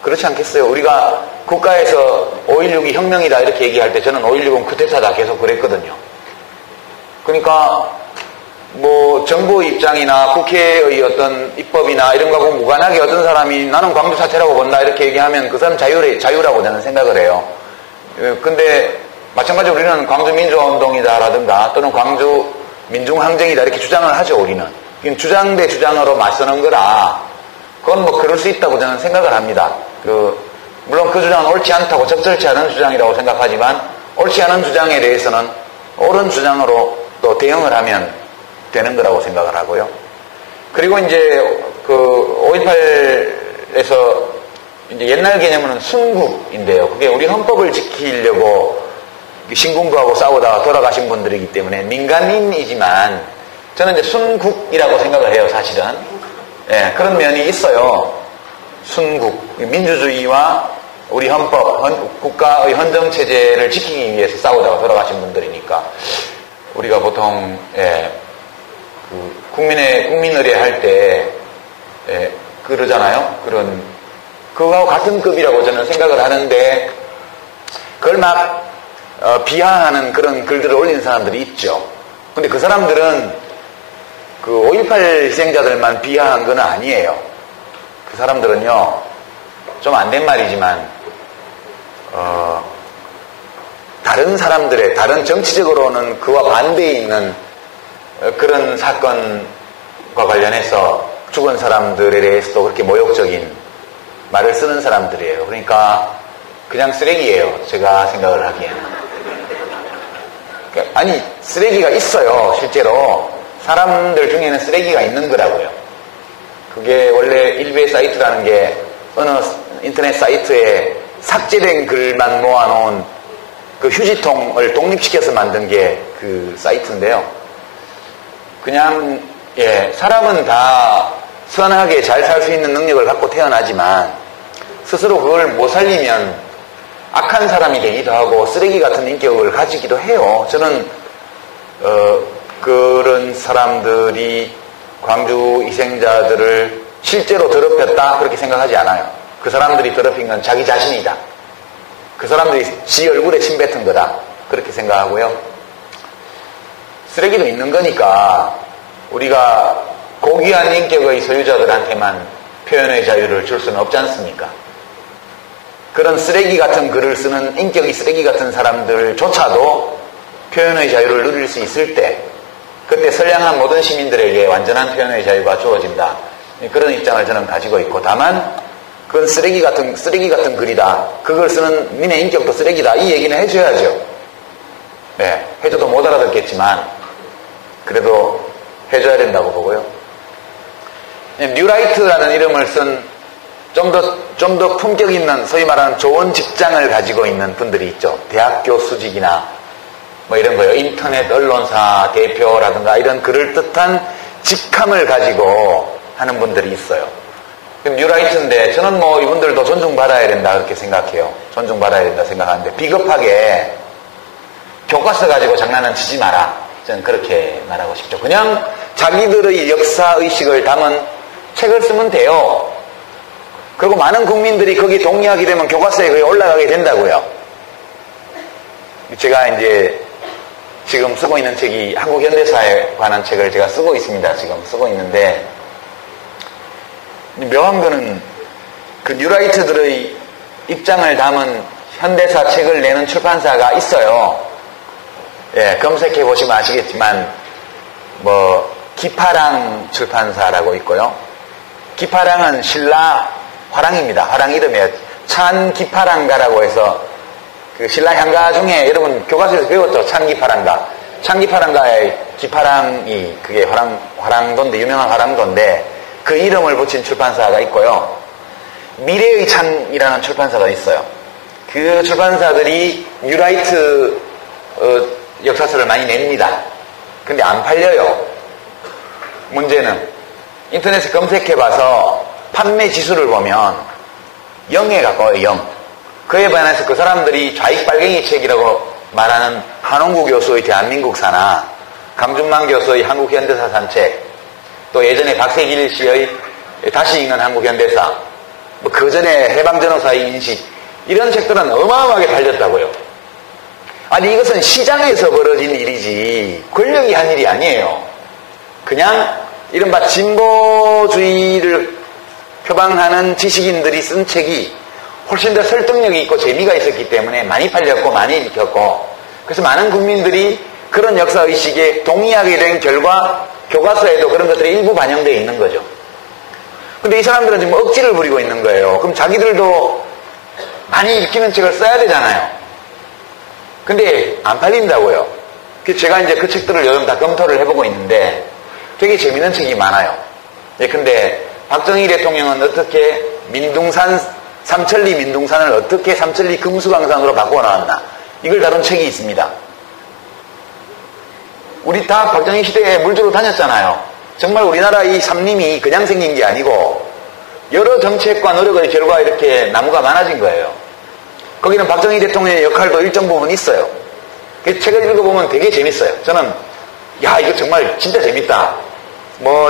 그렇지 않겠어요? 우리가 국가에서 5.16이 혁명이다 이렇게 얘기할 때 저는 5.16은 쿠데타다 계속 그랬거든요. 그러니까 뭐 정부 입장이나 국회의 어떤 입법이나 이런 거하고 무관하게 어떤 사람이 나는 광주 사태라고 본다 이렇게 얘기하면 그 사람 자유라고 저는 생각을 해요. 근데 마찬가지로 우리는 광주 민주화운동이다라든가 또는 광주 민중항쟁이다 이렇게 주장을 하죠. 우리는 주장 대 주장으로 맞서는 거라 그건 뭐 그럴 수 있다고 저는 생각을 합니다. 물론 그 주장은 옳지 않다고 적절치 않은 주장이라고 생각하지만 옳지 않은 주장에 대해서는 옳은 주장으로 또 대응을 하면 되는 거라고 생각을 하고요. 그리고 이제 5.18에서 이제 옛날 개념은 순국인데요. 그게 우리 헌법을 지키려고 신군부하고 싸우다가 돌아가신 분들이기 때문에 민간인이지만 저는 이제 순국이라고 생각을 해요, 사실은. 그런 면이 있어요. 순국. 민주주의와 우리 헌법, 국가의 헌정체제를 지키기 위해서 싸우다가 돌아가신 분들이니까 우리가 보통, 국민 의례 할 때, 그러잖아요. 그거하고 같은 급이라고 저는 생각을 하는데, 그걸 막, 비하하는 그런 글들을 올리는 사람들이 있죠. 근데 그 사람들은 5.18 희생자들만 비하한 건 아니에요. 그 사람들은요, 좀 안 된 말이지만, 다른 사람들의, 다른 정치적으로는 그와 반대에 있는 그런 사건과 관련해서 죽은 사람들에 대해서도 그렇게 모욕적인 말을 쓰는 사람들이에요. 그러니까 그냥 쓰레기예요. 제가 생각을 하기에는. 아니, 쓰레기가 있어요. 실제로. 사람들 중에는 쓰레기가 있는 거라고요. 그게 원래 일베 사이트라는 게 어느 인터넷 사이트에 삭제된 글만 모아놓은 그 휴지통을 독립시켜서 만든 게 그 사이트인데요. 그냥 사람은 다 선하게 잘 살 수 있는 능력을 갖고 태어나지만 스스로 그걸 못 살리면 악한 사람이 되기도 하고 쓰레기 같은 인격을 가지기도 해요. 저는 그런 사람들이 광주 희생자들을 실제로 더럽혔다 그렇게 생각하지 않아요. 그 사람들이 더럽힌 건 자기 자신이다. 그 사람들이 지 얼굴에 침 뱉은 거다 그렇게 생각하고요. 쓰레기도 있는 거니까 우리가 고귀한 인격의 소유자들한테만 표현의 자유를 줄 수는 없지 않습니까? 그런 쓰레기 같은 글을 쓰는 인격이 쓰레기 같은 사람들조차도 표현의 자유를 누릴 수 있을 때 그때 선량한 모든 시민들에게 완전한 표현의 자유가 주어진다. 그런 입장을 저는 가지고 있고 다만 그건 쓰레기 같은 글이다. 그걸 쓰는 니네 인격도 쓰레기다. 이 얘기는 해줘야죠. 해줘도 못 알아듣겠지만 그래도 해줘야 된다고 보고요. 뉴라이트라는 이름을 쓴 좀 더 품격 있는 소위 말하는 좋은 직장을 가지고 있는 분들이 있죠. 대학 교수직이나 뭐 이런 거요. 인터넷 언론사 대표라든가 이런 그럴듯한 직함을 가지고 하는 분들이 있어요. 뉴라이트인데 저는 뭐 이분들도 존중받아야 된다 그렇게 생각해요. 존중받아야 된다 생각하는데 비겁하게 교과서 가지고 장난은 치지 마라. 저는 그렇게 말하고 싶죠. 그냥 자기들의 역사의식을 담은 책을 쓰면 돼요. 그리고 많은 국민들이 거기에 동의하게 되면 교과서에 그게 올라가게 된다고요. 제가 이제 지금 쓰고 있는 책이 한국 현대사에 관한 책을 제가 쓰고 있습니다. 지금 쓰고 있는데, 묘한 거는 그 뉴라이트들의 입장을 담은 현대사 책을 내는 출판사가 있어요. 예, 검색해 보시면 아시겠지만, 기파랑 출판사라고 있고요. 기파랑은 신라 화랑입니다. 화랑 이름이에요. 찬기파랑가라고 해서, 그 신라 향가 중에 여러분 교과서에서 배웠죠? 찬기파랑가. 찬기파랑가의 기파랑이 그게 화랑도인데, 유명한 화랑도인데, 그 이름을 붙인 출판사가 있고요. 미래의 찬이라는 출판사가 있어요. 그 출판사들이 뉴라이트 역사서를 많이 냅니다. 근데 안 팔려요. 문제는 인터넷에 검색해봐서 판매 지수를 보면 0에 가까워요. 0. 그에 반해서 그 사람들이 좌익빨갱이 책이라고 말하는 한홍구 교수의 대한민국사나 강준만 교수의 한국현대사 산책, 또 예전에 박세길 씨의 다시 읽는 한국현대사, 그 전에 해방전후사의 인식, 이런 책들은 어마어마하게 팔렸다고요. 아니, 이것은 시장에서 벌어진 일이지 권력이 한 일이 아니에요. 그냥 이른바 진보주의를 표방하는 지식인들이 쓴 책이 훨씬 더 설득력이 있고 재미가 있었기 때문에 많이 팔렸고 많이 읽혔고, 그래서 많은 국민들이 그런 역사의식에 동의하게 된 결과 교과서에도 그런 것들이 일부 반영되어 있는 거죠. 근데 이 사람들은 지금 억지를 부리고 있는 거예요. 그럼 자기들도 많이 읽히는 책을 써야 되잖아요. 근데 안 팔린다고요. 그래서 제가 이제 그 책들을 요즘 다 검토를 해보고 있는데 되게 재밌는 책이 많아요. 예, 근데 박정희 대통령은 어떻게 삼천리 민둥산을 어떻게 삼천리 금수강산으로 바꿔 나왔나, 이걸 다룬 책이 있습니다. 우리 다 박정희 시대에 물주로 다녔잖아요. 정말 우리나라 이 삼림이 그냥 생긴 게 아니고 여러 정책과 노력의 결과 이렇게 나무가 많아진 거예요. 거기는 박정희 대통령의 역할도 일정 부분 있어요. 그 책을 읽어보면 되게 재밌어요. 저는 이거 정말 진짜 재밌다.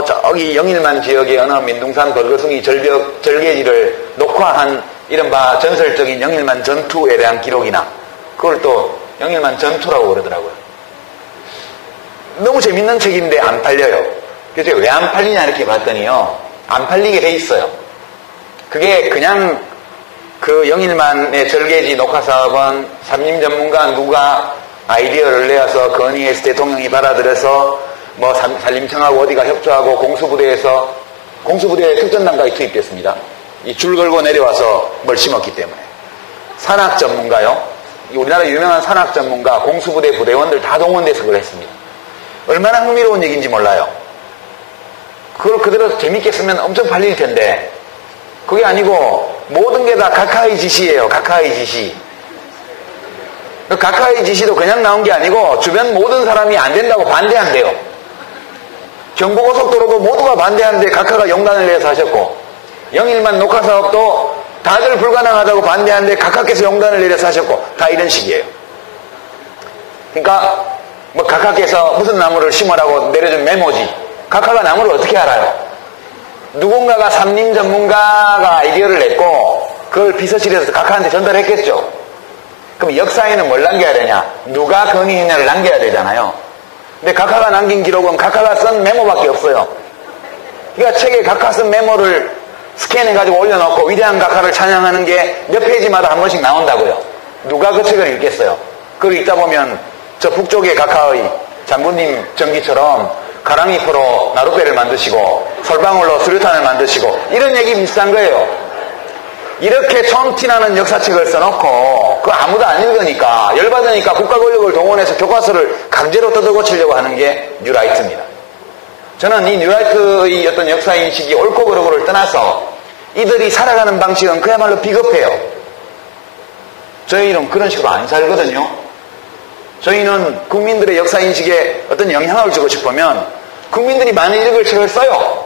저기 영일만 지역의 어느 민둥산 벌거숭이 절개지를 녹화한 이른바 전설적인 영일만 전투에 대한 기록이나, 그걸 또 영일만 전투라고 그러더라고요. 너무 재밌는 책인데 안 팔려요. 그래서 왜 안 팔리냐 이렇게 봤더니요, 안 팔리게 돼 있어요. 그게 그냥 그 영일만의 절개지 녹화 사업은 삼림 전문가 누가 아이디어를 내어서 건의해서 대통령이 받아들여서 산림청하고 어디가 협조하고 공수부대에 특전단까지 투입됐습니다. 이 줄 걸고 내려와서 뭘 심었기 때문에. 산악 전문가요. 우리나라 유명한 산악 전문가, 공수부대 부대원들 다 동원돼서 그걸 했습니다. 얼마나 흥미로운 얘기인지 몰라요. 그걸 그대로 재밌게 쓰면 엄청 팔릴 텐데, 그게 아니고 모든 게 다 각하의 지시예요. 각하의 지시. 그 각하의 지시도 그냥 나온 게 아니고 주변 모든 사람이 안 된다고 반대한대요. 경부고속도로도 모두가 반대하는데 각하가 용단을 내서 하셨고, 영일만 녹화 사업도 다들 불가능하다고 반대하는데 각하께서 용단을 내려서 하셨고, 다 이런 식이에요. 그러니까 각하께서 무슨 나무를 심으라고 내려준 메모지. 각하가 나무를 어떻게 알아요? 누군가가 삼림 전문가가 아이디어를 냈고 그걸 비서실에서 각하한테 전달했겠죠. 그럼 역사에는 뭘 남겨야 되냐? 누가 건의했냐를 남겨야 되잖아요. 근데 각하가 남긴 기록은 각하가 쓴 메모밖에 없어요. 그러니까 책에 각하 쓴 메모를 스캔해가지고 올려놓고 위대한 각하를 찬양하는 게 몇 페이지마다 한 번씩 나온다고요. 누가 그 책을 읽겠어요? 그걸 읽다 보면 저 북쪽의 각하의 장군님 전기처럼 가랑이포로 나룻배를 만드시고 솔방울로 수류탄을 만드시고 이런 얘기 비슷한 거예요. 이렇게 처음 티나는 역사책을 써놓고 그거 아무도 안 읽으니까 열받으니까 국가 권력을 동원해서 교과서를 강제로 뜯어고치려고 하는 게 뉴라이트입니다. 저는 이 뉴라이트의 어떤 역사인식이 옳고 그르고를 떠나서 이들이 살아가는 방식은 그야말로 비겁해요. 저희는 그런 식으로 안 살거든요. 저희는 국민들의 역사인식에 어떤 영향을 주고 싶으면 국민들이 많이 읽을 책을 써요.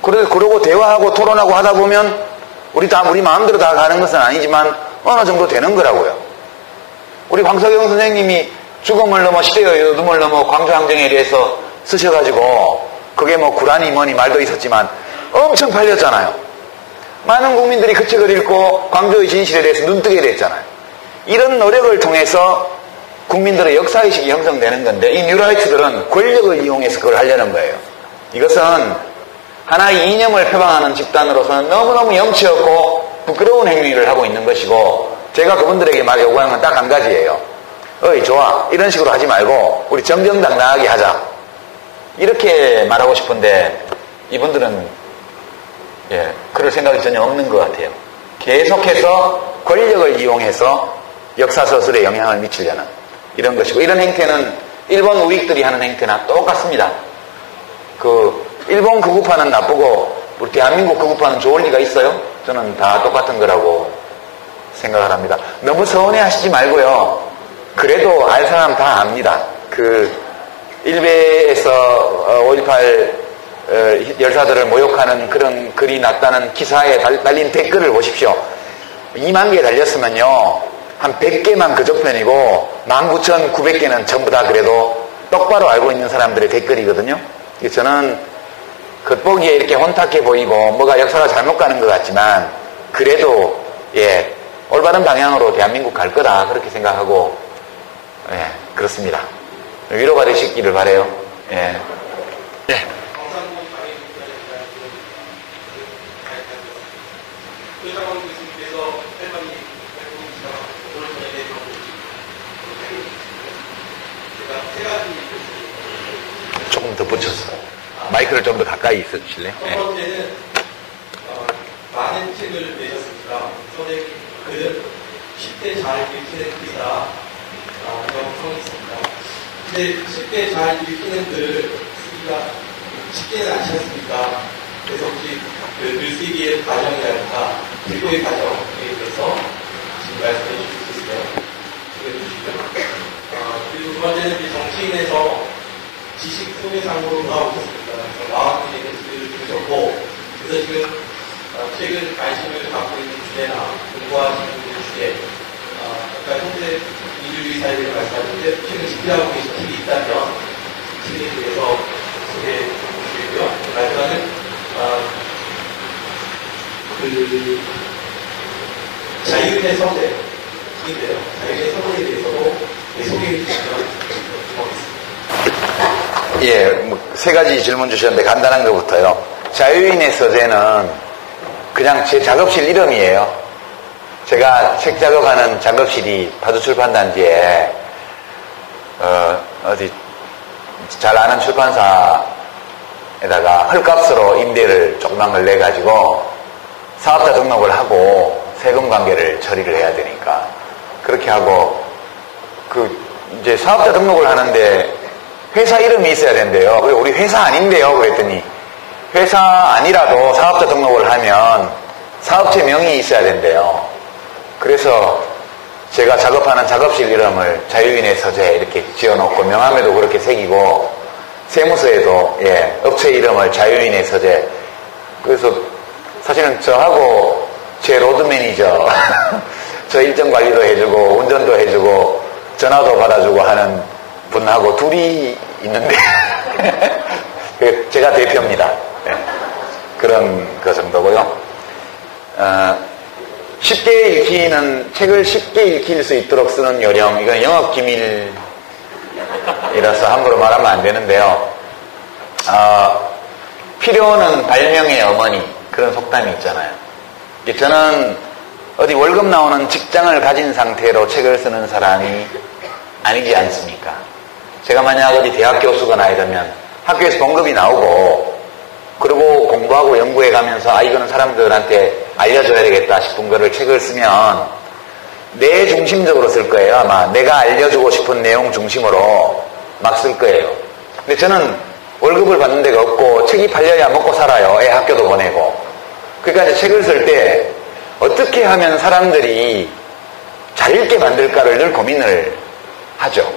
그러고 대화하고 토론하고 하다 보면 우리 마음대로 다 가는 것은 아니지만 어느 정도 되는 거라고요. 우리 황석영 선생님이 죽음을 넘어 시대의 요즘을 넘어 광주항쟁에 대해서 쓰셔가지고 그게 구란이 뭐니 말도 있었지만 엄청 팔렸잖아요. 많은 국민들이 그 책을 읽고 광주의 진실에 대해서 눈뜨게 됐잖아요. 이런 노력을 통해서 국민들의 역사의식이 형성되는 건데 이 뉴라이트들은 권력을 이용해서 그걸 하려는 거예요. 이것은 하나의 이념을 표방하는 집단으로서는 너무너무 염치 없고 부끄러운 행위를 하고 있는 것이고 제가 그분들에게 요구하는 건 딱 한 가지예요. 어이 좋아 이런 식으로 하지 말고 우리 정정당당하게 하자 이렇게 말하고 싶은데 이분들은 그럴 생각이 전혀 없는 것 같아요. 계속해서 권력을 이용해서 역사서술에 영향을 미치려는 이런 것이고 이런 행태는 일본 우익들이 하는 행태나 똑같습니다. 일본 극우파는 나쁘고 우리 대한민국 극우파는 좋을 리가 있어요? 저는 다 똑같은 거라고 생각을 합니다. 너무 서운해 하시지 말고요. 그래도 알 사람 다 압니다. 일베에서 5.18 열사들을 모욕하는 그런 글이 났다는 기사에 달린 댓글을 보십시오. 2만 개 달렸으면요. 한 100개만 그쪽 편이고 19,900개는 전부 다 그래도 똑바로 알고 있는 사람들의 댓글이거든요. 저는 겉보기에 이렇게 혼탁해 보이고 뭐가 역사가 잘못 가는 것 같지만 그래도 올바른 방향으로 대한민국 갈 거다 그렇게 생각하고 그렇습니다. 위로가 되시기를 바라요. 조금 더 붙여서 마이크를 좀 더 가까이 있어 주실래요? 첫 번째는 많은 책을 내셨습니다. 선생님 글은 쉽게 잘 읽히는 글이다 영성이 있습니다. 근데 쉽게 잘 읽히는 글을 쓰기가 쉽지는 않지 않습니까? 그래서 혹시 글쓰기의 과정이라든가 필고의 과정에 대해서 지금 말씀해 주실 수 있을까요? 그리고 두 번째는 정치인에서 지식 소매상으로 나오셨습니다. 마흔 개의 글을 들으셨고, 그래서 지금 최근 관심을 갖고 있는 주제나 공부하시는 분의 주제, 아까 현재 민주주의 사회를 말씀하셨는데, 최근 집필하고 계신 책이 있다면, 책에 대해서 소개해 주시고요. 마지막은, 자유인의 서재인데요. 자유인의 서재에 대해서도 소개해 주시면 고맙겠습니다. 세 가지 질문 주셨는데 간단한 것부터요. 자유인의 서재는 그냥 제 작업실 이름이에요. 제가 책 작업하는 작업실이 파주출판단지에 어디 잘 아는 출판사에다가 헐값으로 임대를 조그만 걸 내가지고 사업자 등록을 하고 세금 관계를 처리를 해야 되니까 그렇게 하고 이제 사업자 등록을 하는데 회사 이름이 있어야 된대요. 그래 우리 회사 아닌데요. 그랬더니 회사 아니라도 사업자 등록을 하면 사업체 명이 있어야 된대요. 그래서 제가 작업하는 작업실 이름을 자유인의 서재 이렇게 지어놓고 명함에도 그렇게 새기고 세무서에도 업체 이름을 자유인의 서재. 그래서 사실은 저하고 제 로드 매니저 저 일정 관리도 해주고 운전도 해주고 전화도 받아주고 하는 분하고 둘이 있는데 제가 대표입니다. 그런 그 정도고요. 쉽게 읽히는 책을 쉽게 읽힐 수 있도록 쓰는 요령 이건 영업기밀이라서 함부로 말하면 안 되는데요. 필요는 발명의 어머니 그런 속담이 있잖아요. 저는 어디 월급 나오는 직장을 가진 상태로 책을 쓰는 사람이 아니지 않습니까? 제가 만약 어디 대학 교수거나 이러면 학교에서 봉급이 나오고 그리고 공부하고 연구해 가면서 이거는 사람들한테 알려줘야 되겠다 싶은 거를 책을 쓰면 내 중심적으로 쓸 거예요. 아마 내가 알려주고 싶은 내용 중심으로 막 쓸 거예요. 근데 저는 월급을 받는 데가 없고 책이 팔려야 먹고 살아요. 애 학교도 보내고. 그러니까 이제 책을 쓸 때 어떻게 하면 사람들이 잘 읽게 만들까를 늘 고민을 하죠.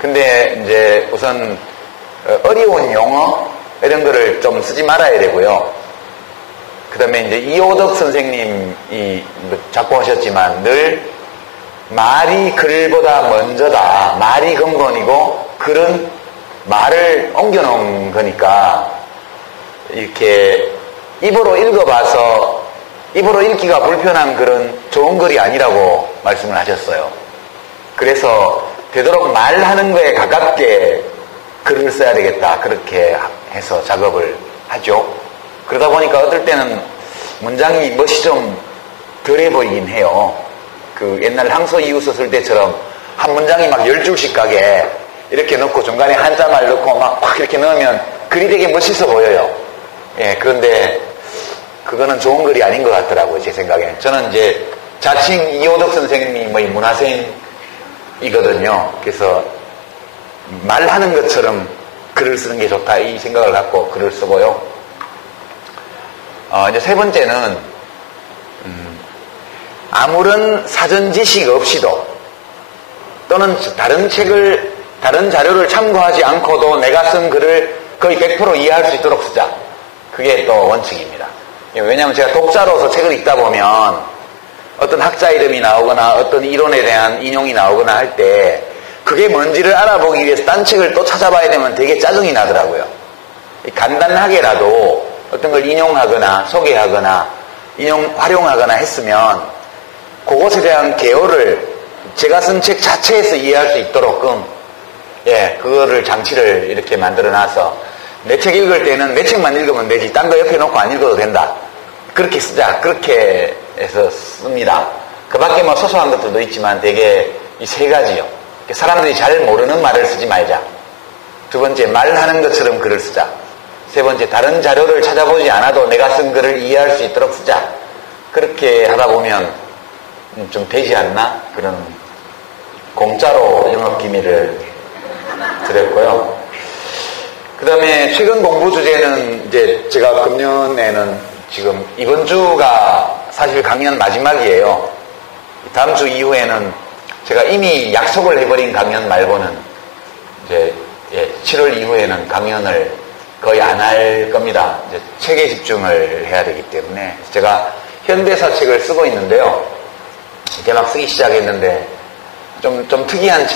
근데 이제 우선 어려운 용어 이런 거를 좀 쓰지 말아야 되고요. 그 다음에 이제 이호덕 선생님이 자꾸 하셨지만 늘 말이 글보다 먼저다. 말이 근본이고 글은 말을 옮겨놓은 거니까 이렇게 입으로 읽어봐서 입으로 읽기가 불편한 글은 좋은 글이 아니라고 말씀을 하셨어요. 그래서 되도록 말하는 거에 가깝게 글을 써야 되겠다. 그렇게 해서 작업을 하죠. 그러다 보니까 어떨 때는 문장이 멋이 좀 덜해 보이긴 해요. 그 옛날 항소 이웃서 쓸 때처럼 한 문장이 막 10줄씩 가게 이렇게 넣고 중간에 한자말 넣고 막 확 이렇게 넣으면 글이 되게 멋있어 보여요. 예, 그런데 그거는 좋은 글이 아닌 것 같더라고요, 제 생각에는. 저는 이제 자칭 이호덕 선생님의 문화생이거든요. 그래서 말하는 것처럼 글을 쓰는 게 좋다, 이 생각을 갖고 글을 쓰고요. 이제 세 번째는, 아무런 사전 지식 없이도 또는 다른 자료를 참고하지 않고도 내가 쓴 글을 거의 100% 이해할 수 있도록 쓰자. 그게 또 원칙입니다. 왜냐하면 제가 독자로서 책을 읽다 보면 어떤 학자 이름이 나오거나 어떤 이론에 대한 인용이 나오거나 할 때 그게 뭔지를 알아보기 위해서 딴 책을 또 찾아봐야 되면 되게 짜증이 나더라고요. 간단하게라도 어떤 걸 인용하거나 소개하거나 활용하거나 했으면 그것에 대한 개요를 제가 쓴 책 자체에서 이해할 수 있도록끔 그거를 장치를 이렇게 만들어놔서 내 책 읽을 때는 내 책만 읽으면 되지 딴 거 옆에 놓고 안 읽어도 된다. 그렇게 쓰자. 그렇게 해서 씁니다. 그 밖에 뭐 소소한 것들도 있지만 되게 이 세 가지요. 사람들이 잘 모르는 말을 쓰지 말자. 두 번째, 말하는 것처럼 글을 쓰자. 세 번째, 다른 자료를 찾아보지 않아도 내가 쓴 글을 이해할 수 있도록 쓰자. 그렇게 하다 보면 좀 되지 않나? 그런 공짜로 영업 기밀을 드렸고요. 그 다음에 최근 공부 주제는 이제 제가 금년에는 지금 이번 주가 사실 강연 마지막이에요. 다음 주 이후에는 제가 이미 약속을 해버린 강연 말고는 이제 7월 이후에는 강연을 거의 안 할 겁니다. 이제 책에 집중을 해야 되기 때문에 제가 현대사 책을 쓰고 있는데요. 이제 막 쓰기 시작했는데 좀 특이한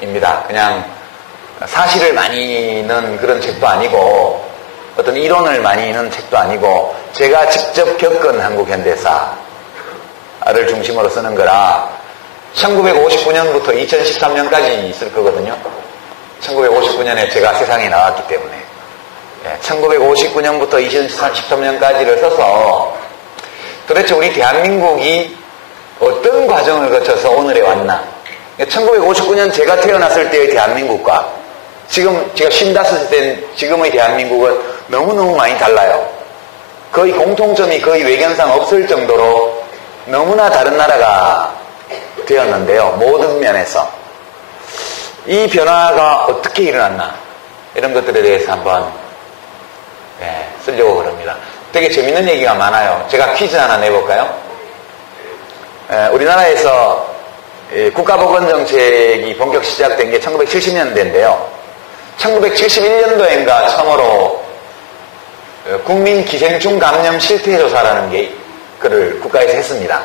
책입니다. 그냥 사실을 많이 넣은 그런 책도 아니고 어떤 이론을 많이 넣은 책도 아니고 제가 직접 겪은 한국 현대사를 중심으로 쓰는 거라 1959년부터 2013년까지 쓸 거거든요. 1959년에 제가 세상에 나왔기 때문에 1959년부터 2013년까지를 써서 도대체 우리 대한민국이 어떤 과정을 거쳐서 오늘에 왔나. 1959년 제가 태어났을 때의 대한민국과 지금 제가 55살 된 지금의 대한민국은 너무너무 많이 달라요. 거의 공통점이 거의 외견상 없을 정도로 너무나 다른 나라가 되었는데요. 모든 면에서. 이 변화가 어떻게 일어났나 이런 것들에 대해서 한번 쓰려고 그럽니다. 되게 재밌는 얘기가 많아요. 제가 퀴즈 하나 내볼까요? 우리나라에서 국가보건정책이 본격 시작된 게 1970년대인데요. 1971년도인가 처음으로 국민기생충 감염 실태조사라는 게 그를 국가에서 했습니다.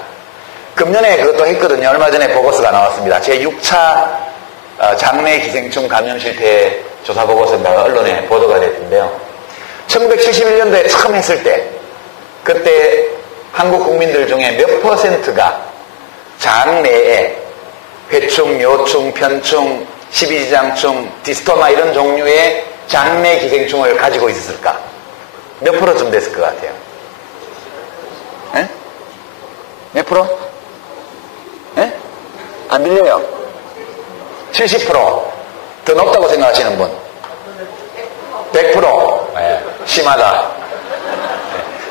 금년에 그것도 했거든요. 얼마 전에 보고서가 나왔습니다. 제6차 장내 기생충 감염 실태 조사 보고서가 언론에 보도가 됐는데요. 1971년도에 처음 했을 때 그때 한국 국민들 중에 몇 퍼센트가 장내에 회충, 요충, 편충, 십이지장충, 디스토마 이런 종류의 장내 기생충을 가지고 있었을까? 몇 프로쯤 됐을 것 같아요? 몇 프로? 안 들려요? 70%. 더 높다고 생각하시는 분? 100%. 심하다.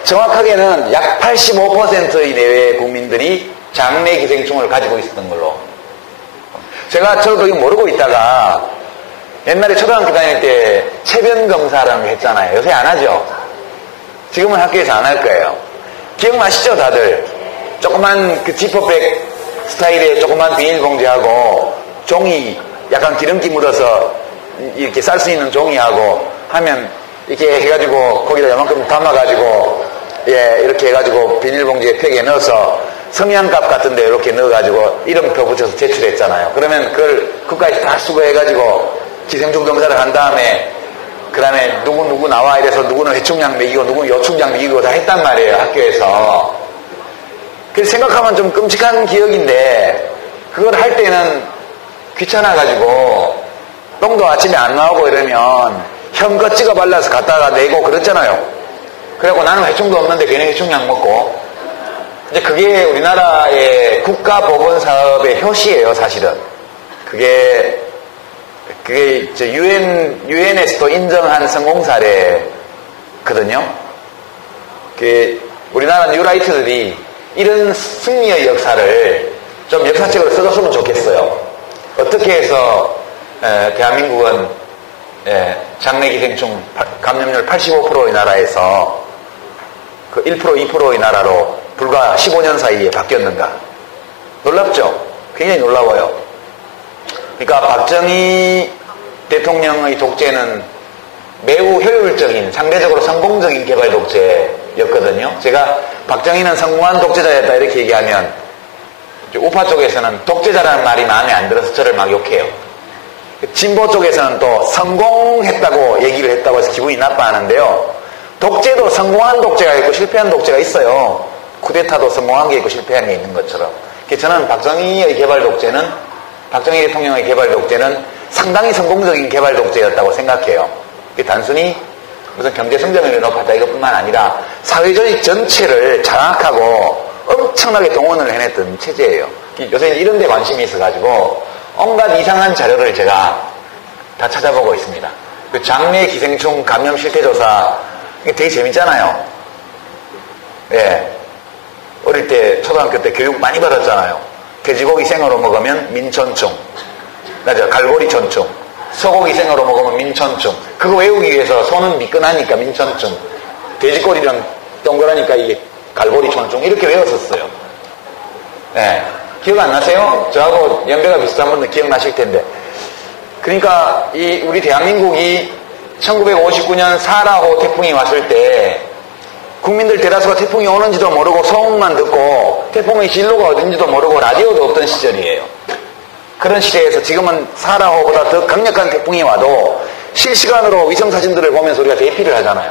정확하게는 약 85%의 내외의 국민들이 장내 기생충을 가지고 있었던 걸로. 저도 이거 모르고 있다가 옛날에 초등학교 다닐 때 체변 검사라는 거 했잖아요. 요새 안 하죠? 지금은 학교에서 안 할 거예요. 기억나시죠, 다들? 조그만 그 지퍼백 스타일의 조그만 비닐봉지하고 종이 약간 기름기 묻어서 이렇게 쌀 수 있는 종이하고 하면 이렇게 해가지고 거기다 요만큼 담아가지고 이렇게 해가지고 비닐봉지에 팩에 넣어서 성냥갑 같은데 이렇게 넣어가지고 이름표 붙여서 제출했잖아요. 그러면 그걸 국가에서 다 수거해가지고 기생충 검사를 한 다음에 그 다음에 누구 나와 이래서 누구는 회충약 먹이고 누구는 요충약 먹이고 다 했단 말이에요, 학교에서. 그래서 생각하면 좀 끔찍한 기억인데 그걸 할 때는 귀찮아가지고 똥도 아침에 안 나오고 이러면 현껏 찍어 발라서 갖다가 내고 그랬잖아요. 그래갖고 나는 회충도 없는데 괜히 회충약 먹고. 이제 그게 우리나라의 국가보건 사업의 효시예요, 사실은. 그게 이제 유엔에서도 인정한 성공 사례거든요. 우리나라 뉴라이트들이 이런 승리의 역사를 좀 역사책으로 써줬으면 좋겠어요. 어떻게 해서 대한민국은 장래 기생충 감염률 85%의 나라에서 그 1%, 2%의 나라로 불과 15년 사이에 바뀌었는가. 놀랍죠? 굉장히 놀라워요. 그러니까 박정희 대통령의 독재는 매우 효율적인, 상대적으로 성공적인 개발 독재였거든요. 제가 박정희는 성공한 독재자였다 이렇게 얘기하면 우파 쪽에서는 독재자라는 말이 마음에 안 들어서 저를 막 욕해요. 진보 쪽에서는 또 성공했다고 얘기를 했다고 해서 기분이 나빠하는데요. 독재도 성공한 독재가 있고 실패한 독재가 있어요. 쿠데타도 성공한 게 있고 실패한 게 있는 것처럼. 저는 박정희 대통령의 개발 독재는 상당히 성공적인 개발 독재였다고 생각해요. 단순히 무슨 경제 성장률이 높았다 이것뿐만 아니라 사회주의 전체를 장악하고 엄청나게 동원을 해냈던 체제예요. 요새 이런 데 관심이 있어가지고 온갖 이상한 자료를 제가 다 찾아보고 있습니다. 그 장내 기생충 감염 실태조사 이게 되게 재밌잖아요. 예. 어릴 때 초등학교 때 교육 많이 받았잖아요. 돼지고기 생으로 먹으면 민천충, 맞아, 갈고리 천충. 소고기 생으로 먹으면 민천충. 그거 외우기 위해서 손은 미끈하니까 민천충. 돼지꼬리는 동그라니까 이게 갈고리 천충. 이렇게 외웠었어요. 네. 기억 안 나세요? 저하고 연배가 비슷한 분들 기억나실 텐데. 그러니까 우리 대한민국이 1959년 4라호 태풍이 왔을 때 국민들 대다수가 태풍이 오는지도 모르고 소음만 듣고 태풍의 진로가 어딘지도 모르고 라디오도 없던 시절이에요. 그런 시대에서 지금은 4라호보다 더 강력한 태풍이 와도 실시간으로 위성사진들을 보면서 우리가 대피를 하잖아요.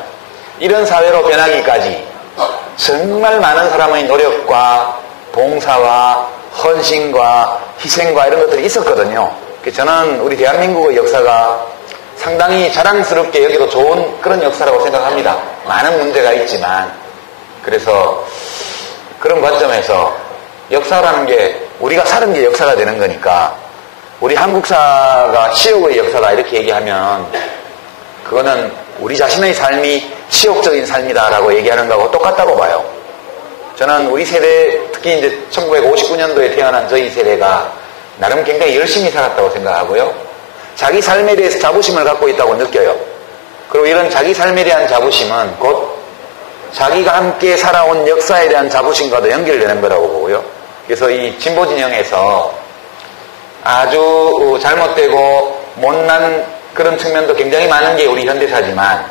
이런 사회로 변하기까지 정말 많은 사람의 노력과 봉사와 헌신과 희생과 이런 것들이 있었거든요. 저는 우리 대한민국의 역사가 상당히 자랑스럽게 여기도 좋은 그런 역사라고 생각합니다. 많은 문제가 있지만. 그래서 그런 관점에서 역사라는 게 우리가 사는 게 역사가 되는 거니까 우리 한국사가 치욕의 역사다 이렇게 얘기하면 그거는 우리 자신의 삶이 치욕적인 삶이다라고 얘기하는 거하고 똑같다고 봐요. 저는 우리 세대, 특히 이제 1959년도에 태어난 저희 세대가 나름 굉장히 열심히 살았다고 생각하고요. 자기 삶에 대해서 자부심을 갖고 있다고 느껴요. 그리고 이런 자기 삶에 대한 자부심은 곧 자기가 함께 살아온 역사에 대한 자부심과도 연결되는 거라고 보고요. 그래서 이 진보 진영에서 아주 잘못되고 못난 그런 측면도 굉장히 많은 게 우리 현대사지만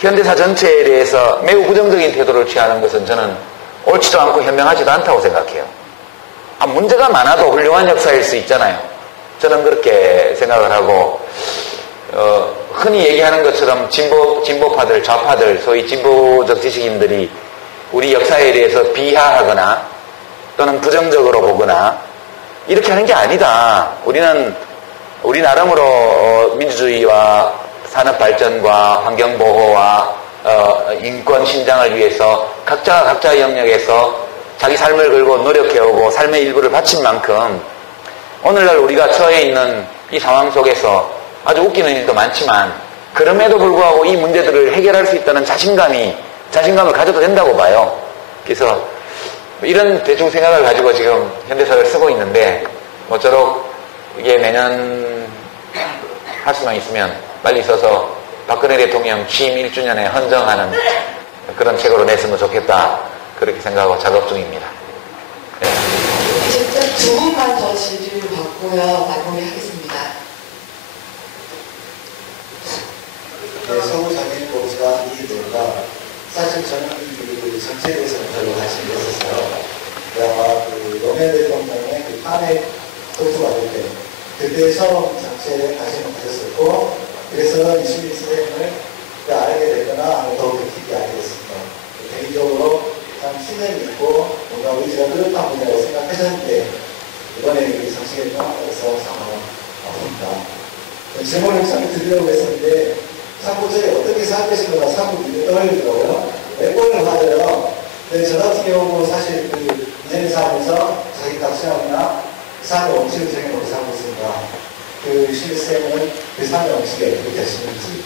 현대사 전체에 대해서 매우 부정적인 태도를 취하는 것은 저는 옳지도 않고 현명하지도 않다고 생각해요. 문제가 많아도 훌륭한 역사일 수 있잖아요. 저는 그렇게 생각을 하고 흔히 얘기하는 것처럼 진보파들, 좌파들, 소위 진보적 지식인들이 우리 역사에 대해서 비하하거나 또는 부정적으로 보거나 이렇게 하는 게 아니다. 우리 나름으로 민주주의와 산업 발전과 환경 보호와 인권 신장을 위해서 각자가 각자의 영역에서 자기 삶을 걸고 노력해오고 삶의 일부를 바친 만큼 오늘날 우리가 처해 있는 이 상황 속에서 아주 웃기는 일도 많지만 그럼에도 불구하고 이 문제들을 해결할 수 있다는 자신감을 가져도 된다고 봐요. 그래서 이런 대충 생각을 가지고 지금 현대사를 쓰고 있는데 모쪼록 이게 내년 할 수만 있으면 빨리 써서 박근혜 대통령 취임 1주년에 헌정하는 그런 책으로 냈으면 좋겠다. 그렇게 생각하고 작업 중입니다. 네. 이제 두 분만 더 질문을 받고요. 마무리하겠습니다. 네, 서구 장애인 보호가 이해된다. 사실 저는 이 정책에 대해서는 별로 관심이 없었어요. 아마 노무현 대통령의 탄핵 소수가 될 때, 그때 처음 정책에 관심을 가졌었고, 그래서 이슈리 선생님을 알게 됐거나 더욱 깊이 알게 됐습니다. 개인적으로 참 신념이 있고 뭔가 의지가 뚜렷한 분이라고 생각하셨는데 이번에 우리 정치계에서 상황은 아픕니다. 제목 영상을 드리려고 했었는데 자꾸 저희 어떻게 살 것인가 자꾸 떠올리더라고요. 몇 번을 받아요. 근데 저 같은 경우 사실 그 이전에 살면서 자기 각시함이나 삶의 원칙을 정해놓고 살고 있습니다. 그 실생은 그 삶의 원칙이 어떻게 되시는지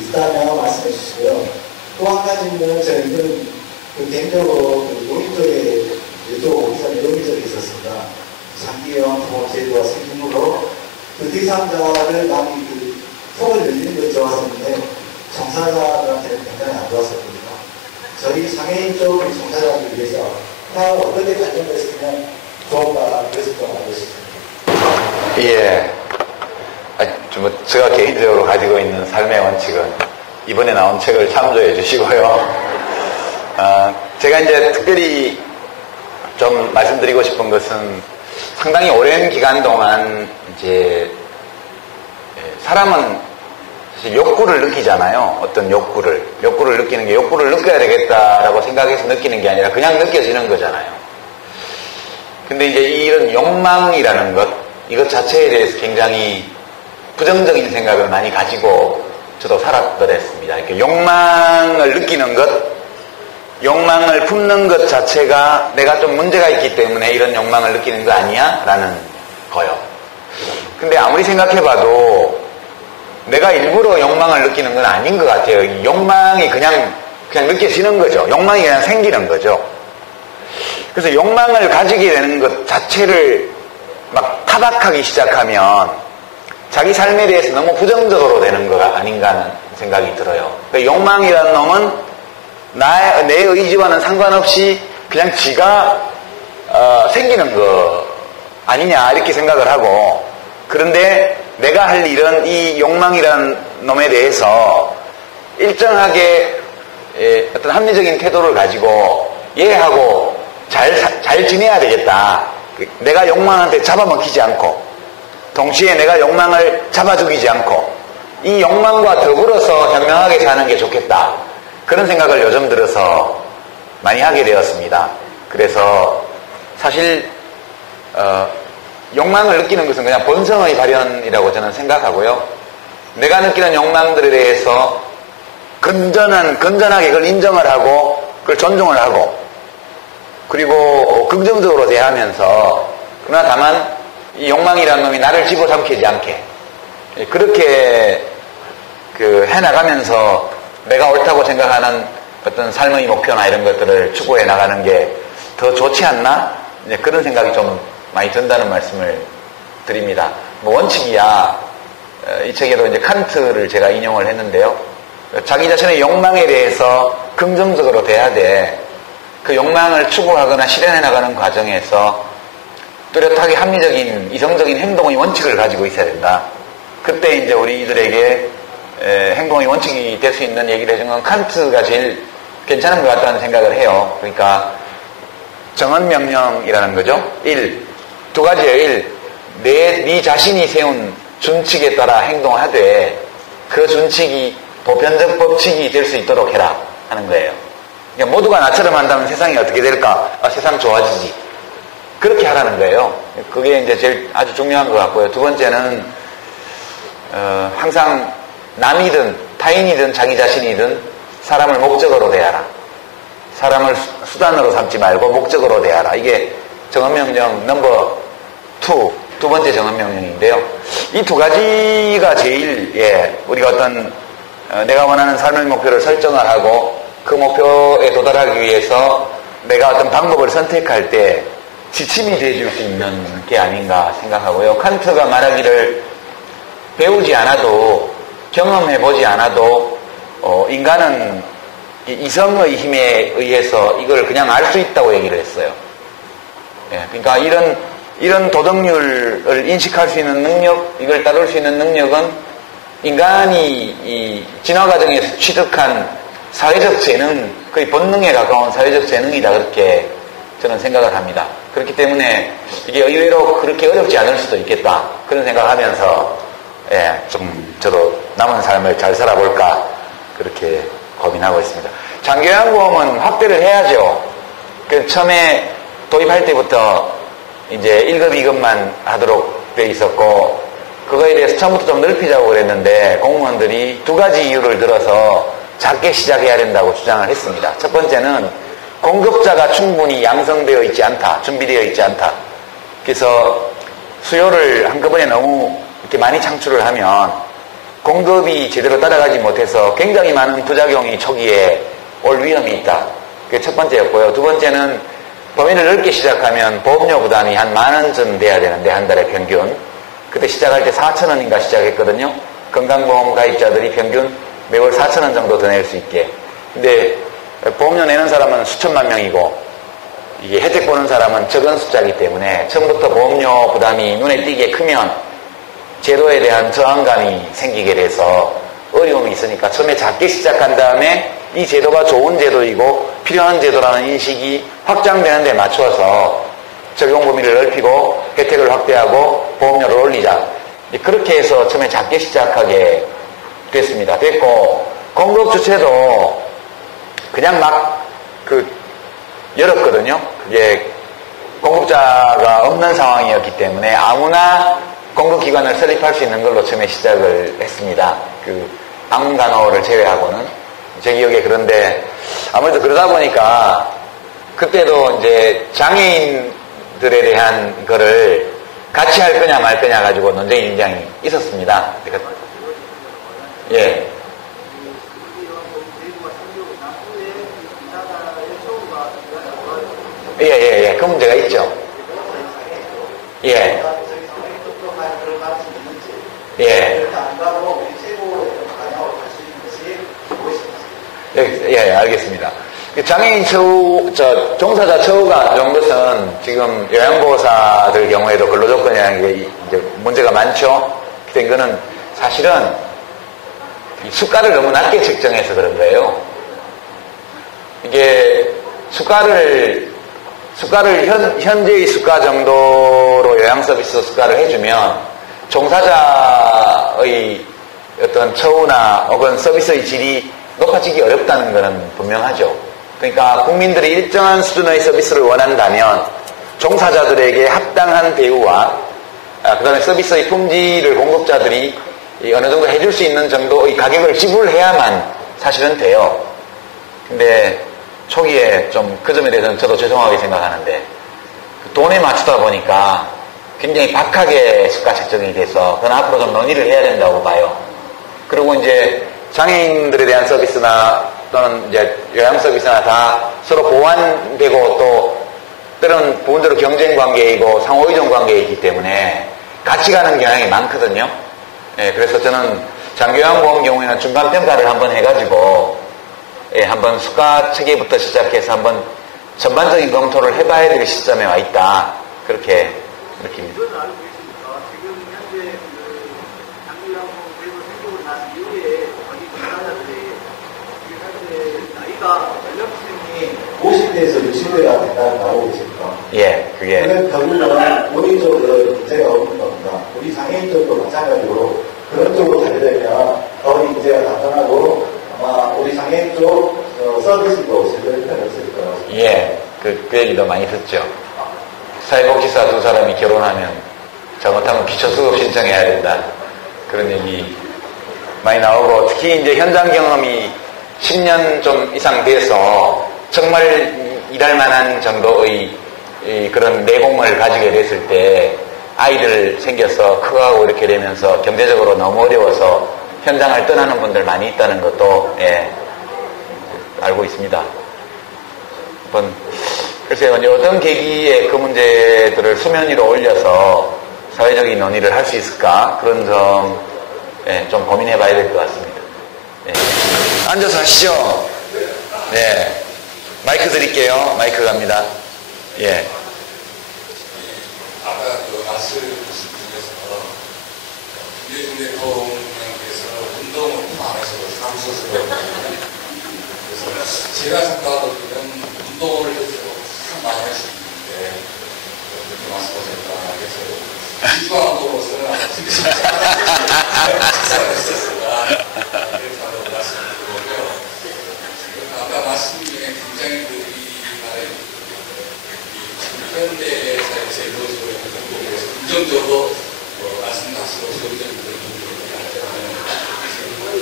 있다면 말씀해 주시고요. 또 한 가지는 저희는 그 개인적으로 그 노인 쪽에 여쭤보기 논의적이 있었습니다. 장기형 부모 제도와 생존으로 그 제3자를 많이 그 속을 열리는 것 좋았었는데 종사자들한테는 굉장히 안 좋았었거든요. 저희 장애인 쪽 종사자들을 위해서 어떻게 관련됐으면 좋은가 그래서 좀 알고 싶습니다. 예. 제가 개인적으로 가지고 있는 삶의 원칙은 이번에 나온 책을 참조해 주시고요. 제가 이제 특별히 좀 말씀드리고 싶은 것은 상당히 오랜 기간 동안 이제 사람은 사실 욕구를 느끼잖아요. 어떤 욕구를 느끼는 게 욕구를 느껴야 되겠다라고 생각해서 느끼는 게 아니라 그냥 느껴지는 거잖아요. 근데 이제 이런 욕망이라는 것, 이것 자체에 대해서 굉장히 부정적인 생각을 많이 가지고 저도 살았더랬습니다. 이렇게 욕망을 느끼는 것, 욕망을 품는 것 자체가 내가 좀 문제가 있기 때문에 이런 욕망을 느끼는 거 아니야? 라는 거요. 근데 아무리 생각해봐도 내가 일부러 욕망을 느끼는 건 아닌 것 같아요. 욕망이 그냥 느껴지는 거죠. 욕망이 그냥 생기는 거죠. 그래서 욕망을 가지게 되는 것 자체를 막 타박하기 시작하면 자기 삶에 대해서 너무 부정적으로 되는 거가 아닌가 하는 생각이 들어요. 그러니까 욕망이라는 놈은 내 의지와는 상관없이 그냥 지가 생기는 거 아니냐 이렇게 생각을 하고, 그런데 내가 할 일은 이 욕망이라는 놈에 대해서 일정하게 어떤 합리적인 태도를 가지고 얘하고 잘 지내야 되겠다. 내가 욕망한테 잡아먹히지 않고 동시에 내가 욕망을 잡아 죽이지 않고 이 욕망과 더불어서 현명하게 사는 게 좋겠다. 그런 생각을 요즘 들어서 많이 하게 되었습니다. 그래서 사실 욕망을 느끼는 것은 그냥 본성의 발현이라고 저는 생각하고요. 내가 느끼는 욕망들에 대해서 건전하게 그걸 인정을 하고 그걸 존중을 하고 그리고 긍정적으로 대하면서, 그러나 다만 이 욕망이라는 놈이 나를 집어삼키지 않게 그렇게 해나가면서 내가 옳다고 생각하는 어떤 삶의 목표나 이런 것들을 추구해 나가는 게 더 좋지 않나? 이제 그런 생각이 좀 많이 든다는 말씀을 드립니다. 원칙이야. 이 책에도 이제 칸트를 제가 인용을 했는데요. 자기 자신의 욕망에 대해서 긍정적으로 대하되 그 욕망을 추구하거나 실현해 나가는 과정에서 뚜렷하게 합리적인 이성적인 행동의 원칙을 가지고 있어야 된다. 그때 이제 우리들에게 행동의 원칙이 될 수 있는 얘기를 해준 건 칸트가 제일 괜찮은 것 같다는 생각을 해요. 그러니까 정언명령이라는 거죠. 1. 두 가지예요. 1. 네 자신이 세운 준칙에 따라 행동하되 그 준칙이 보편적 법칙이 될 수 있도록 해라 하는 거예요. 그러니까 모두가 나처럼 한다면 세상이 어떻게 될까? 세상 좋아지지. 그렇게 하라는 거예요. 그게 이제 제일 아주 중요한 것 같고요. 두 번째는 항상 남이든 타인이든 자기 자신이든 사람을 목적으로 대하라. 사람을 수단으로 삼지 말고 목적으로 대하라. 이게 정언명령 넘버 2, 두 번째 정언명령인데요. 이 두 가지가 제일 우리가 어떤 내가 원하는 삶의 목표를 설정을 하고 그 목표에 도달하기 위해서 내가 어떤 방법을 선택할 때 지침이 되어줄 수 있는 게 아닌가 생각하고요. 칸트가 말하기를 배우지 않아도 경험해보지 않아도 인간은 이성의 힘에 의해서 이걸 그냥 알 수 있다고 얘기를 했어요. 그러니까 이런 도덕률을 인식할 수 있는 능력, 이걸 따를 수 있는 능력은 인간이 이 진화 과정에서 취득한 사회적 재능, 거의 본능에 가까운 사회적 재능이다, 그렇게 저는 생각을 합니다. 그렇기 때문에 이게 의외로 그렇게 어렵지 않을 수도 있겠다, 그런 생각을 하면서 좀 저도 남은 삶을 잘 살아볼까 그렇게 고민하고 있습니다. 장기요양보험은 확대를 해야죠. 처음에 도입할 때부터 이제 1급, 2급만 하도록 돼 있었고, 그거에 대해서 처음부터 좀 넓히자고 그랬는데, 공무원들이 두 가지 이유를 들어서 작게 시작해야 된다고 주장을 했습니다. 첫 번째는 공급자가 충분히 양성되어 있지 않다, 준비되어 있지 않다. 그래서 수요를 한꺼번에 너무 이렇게 많이 창출을 하면 공급이 제대로 따라가지 못해서 굉장히 많은 부작용이 초기에 올 위험이 있다. 그게 첫 번째였고요. 두 번째는 범위를 넓게 시작하면 보험료 부담이 한 10,000원쯤 돼야 되는데, 한 달에 평균. 그때 시작할 때 4,000원인가 시작했거든요. 건강보험 가입자들이 평균 매월 4,000원 정도 더 낼 수 있게. 근데 보험료 내는 사람은 수천만 명이고, 이게 혜택 보는 사람은 적은 숫자이기 때문에 처음부터 보험료 부담이 눈에 띄게 크면 제도에 대한 저항감이 생기게 돼서 어려움이 있으니까 처음에 작게 시작한 다음에 이 제도가 좋은 제도이고 필요한 제도라는 인식이 확장되는 데 맞춰서 적용 범위를 넓히고 혜택을 확대하고 보험료를 올리자. 그렇게 해서 처음에 작게 시작하게 됐습니다. 됐고, 공급 주체도 그냥 막 열었거든요. 그게 공급자가 없는 상황이었기 때문에 아무나 공급기관을 설립할 수 있는 걸로 처음에 시작을 했습니다. 방문간호를 제외하고는. 제 기억에. 그런데 아무래도 그러다 보니까 그때도 이제 장애인들에 대한 거를 같이 할 거냐 말 거냐 가지고 논쟁이 굉장히 있었습니다. 예. 예. 그 문제가 있죠. 예. 예, 알겠습니다. 장애인 처우, 종사자 처우가 안 좋은 것은 지금 요양보호사들 경우에도 근로조건이라는 게 이제 문제가 많죠. 근데 이거는 사실은 수가를 너무 낮게 책정해서 그런 거예요. 이게 수가를 현재의 수가 정도로 요양서비스 수가를 해주면 종사자의 어떤 처우나 혹은 서비스의 질이 높아지기 어렵다는 것은 분명하죠. 그러니까 국민들이 일정한 수준의 서비스를 원한다면 종사자들에게 합당한 대우와 그 다음에 서비스의 품질을 공급자들이 어느 정도 해줄 수 있는 정도의 가격을 지불해야만 사실은 돼요. 근데 초기에 좀 그 점에 대해서는 저도 죄송하게 생각하는데 돈에 맞추다 보니까 굉장히 박하게 수가 책정이 돼서 그건 앞으로 좀 논의를 해야 된다고 봐요. 그리고 이제 장애인들에 대한 서비스나 또는 이제 요양 서비스나 다 서로 보완되고 또 때로는 부분적으로 경쟁 관계이고 상호의존 관계이기 때문에 같이 가는 경향이 많거든요. 예, 그래서 저는 장교양보험 경우에는 중간평가를 한번 해가지고 한번 수가 체계부터 시작해서 한번 전반적인 검토를 해봐야 될 시점에 와 있다. 그렇게 느낍니다. 지금 현재 장교양보험 제도 생기고 난 이후에 거기 종사자들이 현재 나이가 연령층이 50대에서 60대가 된다고 나오고 있습니다. 예, 그게. 결국은 우리 쪽으로 문제가 없는 겁니다. 우리 장애인 쪽도 마찬가지로 그런 쪽으로 가려면 더 문제가 나타나고 아마 우리 장애인 쪽 서비스도 제대로 없을 거라고. 예, 그 얘기도 많이 듣죠. 사회복지사 두 사람이 결혼하면 잘못하면 기초수급 신청해야 된다. 그런 얘기 많이 나오고, 특히 이제 현장 경험이 10년 좀 이상 돼서 정말 일할 만한 정도의 그런 내공을 가지게 됐을 때 아이들 생겨서 크고 이렇게 되면서 경제적으로 너무 어려워서 현장을 떠나는 분들 많이 있다는 것도 알고 있습니다. 글쎄요, 이제 어떤 계기에 그 문제들을 수면 위로 올려서 사회적인 논의를 할 수 있을까? 그런 점 좀 고민해 봐야 될 것 같습니다. 앉아서 하시죠. 네. 마이크 드릴게요. 마이크 갑니다. 예. 아까 그 말씀하신 중에서 김대중 대통령께서 운동을 많아서 사무소에서 그래서 제가 생각하기에는 운동을 참 많이 하시는데 그렇게 말씀하셨다. 그래서 지주왕으로서는 아마 특히 식사를 했었으나 그렇게 하고 말씀드리고요. 아까 말씀 중에 굉장히 이 현대사에서 이루어지고 긍정적으로 말씀하시고 긍정적으로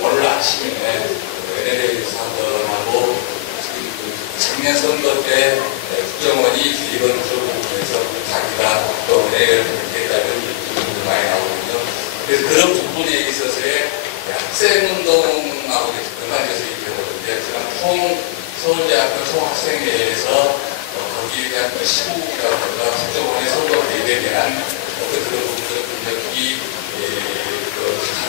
오늘 아침에 NLA 사건하고 작년 선거 때 국정원이 개입을 부분에서 자기가 또 NLA를 했다는 부분도 많이 나오거든요. 그래서 그런 부분에 있어서의 학생운동하고 연관돼서 얘기하거든요. 지금 서울대학교 총학생회에서 거기에 대한 시국이라든가 국정원의 선거 개입에 대한 어떤 그런 부분들을 굉장히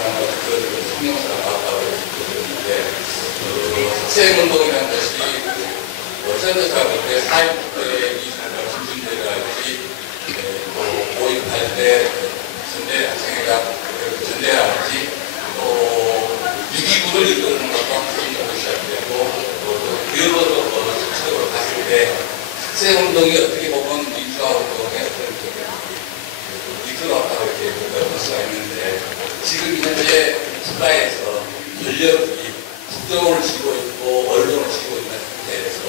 하는 것들을 성명서가 나왔다고 했는데 학생운동이라는 것이 어쩌면서 사회국가의 김준대라든지 또 5.18 때 전대학생회가 전대라든지 또 6.29를 이끄는 것도 학생운동이 시작되고 이런 것도 전체적으로 봤을 때 학생운동이 어떻게 보면 민주화운동의 어떤 이끌어왔다고 이렇게 볼 수가 있는데 지금 현재 국가에서 권력이 국정원을 쥐고 있고 언론을 쥐고 있는 상태에서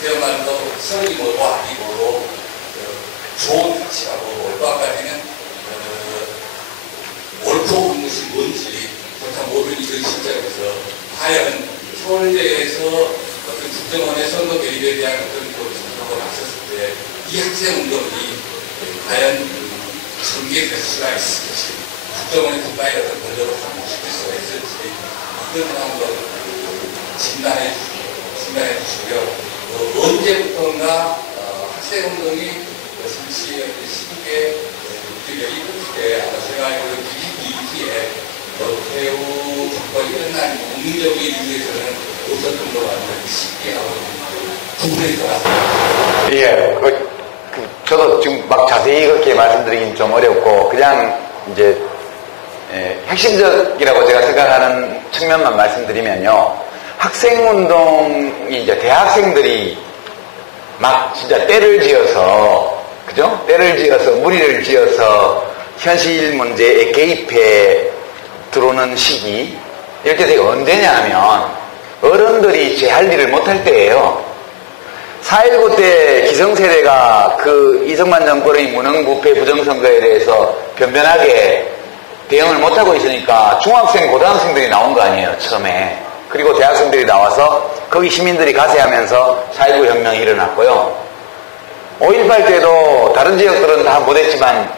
그야말로 성이 뭐고 악이 뭐고 좋은 가치하고 또 아까지는 옳고 그른 것이 뭔지 그렇다 모든 이들 시점에서 과연 서울대에서 어떤 국정원의 선거 개입에 대한 어떤 정보가 났었을 때 이 학생운동이 과연 전개될 수가 있을지 국정원의 국가의 어떤 권력을 확보시킬 수가 있을지 이런 한번 진단해 주시고요. 언제부턴가 학생운동이 정치의 시국에 우리들이 이끌 때 아마 제가 알기로 이후에 노태우 정권이 끝난 국민적인 이유에서는 없었던 것 같아요. 쉽게 나오는 부분이 들어갔습니다. 예, 저도 지금 막 자세히 그렇게 말씀드리긴 좀 어렵고 그냥 이제 핵심적이라고 제가 생각하는 측면만 말씀드리면요. 학생운동이 이제 대학생들이 막 진짜 때를 지어서, 그죠? 때를 지어서, 무리를 지어서 현실 문제에 개입해 들어오는 시기, 이렇게 되게 언제냐 하면 어른들이 제 할 일을 못할 때예요. 4.19 때 기성세대가 그 이승만 정권의 무능부패 부정선거에 대해서 변변하게 대응을 못하고 있으니까 중학생, 고등학생들이 나온 거 아니에요, 처음에. 그리고 대학생들이 나와서 거기 시민들이 가세하면서 4.19 혁명이 일어났고요. 5.18 때도 다른 지역들은 다 못했지만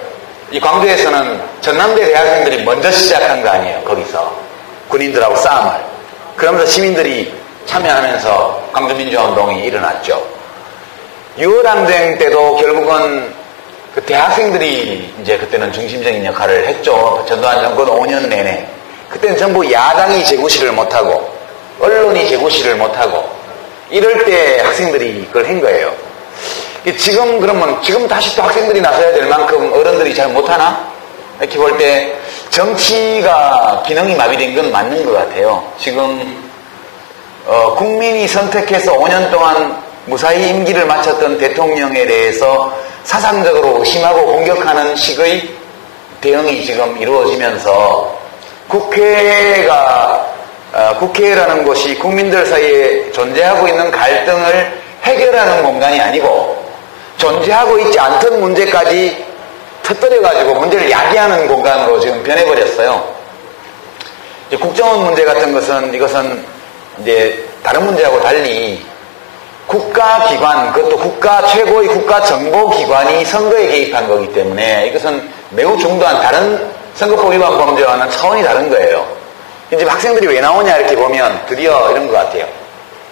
이 광주에서는 전남대 대학생들이 먼저 시작한 거 아니에요, 거기서. 군인들하고 싸움을. 그러면서 시민들이 참여하면서 광주민주화운동이 일어났죠. 6.25 때도 결국은 그 대학생들이 이제 그때는 중심적인 역할을 했죠. 전두환 정권 5년 내내. 그때는 전부 야당이 재구시를 못하고 언론이 재구시를 못하고 이럴 때 학생들이 그걸 한 거예요. 지금 그러면 지금 다시 또 학생들이 나서야 될 만큼 어른들이 잘 못하나? 이렇게 볼 때 정치가 기능이 마비된 건 맞는 것 같아요. 지금 국민이 선택해서 5년 동안 무사히 임기를 마쳤던 대통령에 대해서 사상적으로 의심하고 공격하는 식의 대응이 지금 이루어지면서 국회라는 곳이 국민들 사이에 존재하고 있는 갈등을 해결하는 공간이 아니고 존재하고 있지 않던 문제까지 터뜨려가지고 문제를 야기하는 공간으로 지금 변해버렸어요. 국정원 문제 같은 것은 이것은 이제 다른 문제하고 달리 국가기관, 그것도 국가 최고의 국가정보기관이 선거에 개입한 거기 때문에 이것은 매우 중도한 다른 선거법 위반 범죄와는 차원이 다른 거예요. 이제 학생들이 왜 나오냐 이렇게 보면 드디어 이런 것 같아요.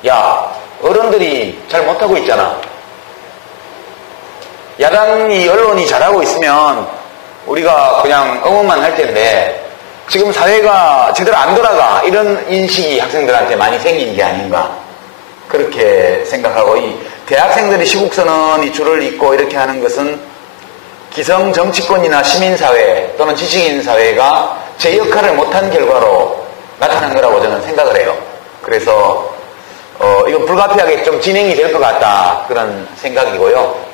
야, 어른들이 잘 못하고 있잖아. 야당이 언론이 잘하고 있으면 우리가 그냥 응원만 할 텐데 지금 사회가 제대로 안 돌아가 이런 인식이 학생들한테 많이 생긴 게 아닌가 그렇게 생각하고 이 대학생들이 시국선언이 줄을 잇고 이렇게 하는 것은 기성 정치권이나 시민사회 또는 지식인사회가 제 역할을 못한 결과로 나타난 거라고 저는 생각을 해요. 그래서 이건 불가피하게 좀 진행이 될 것 같다 그런 생각이고요.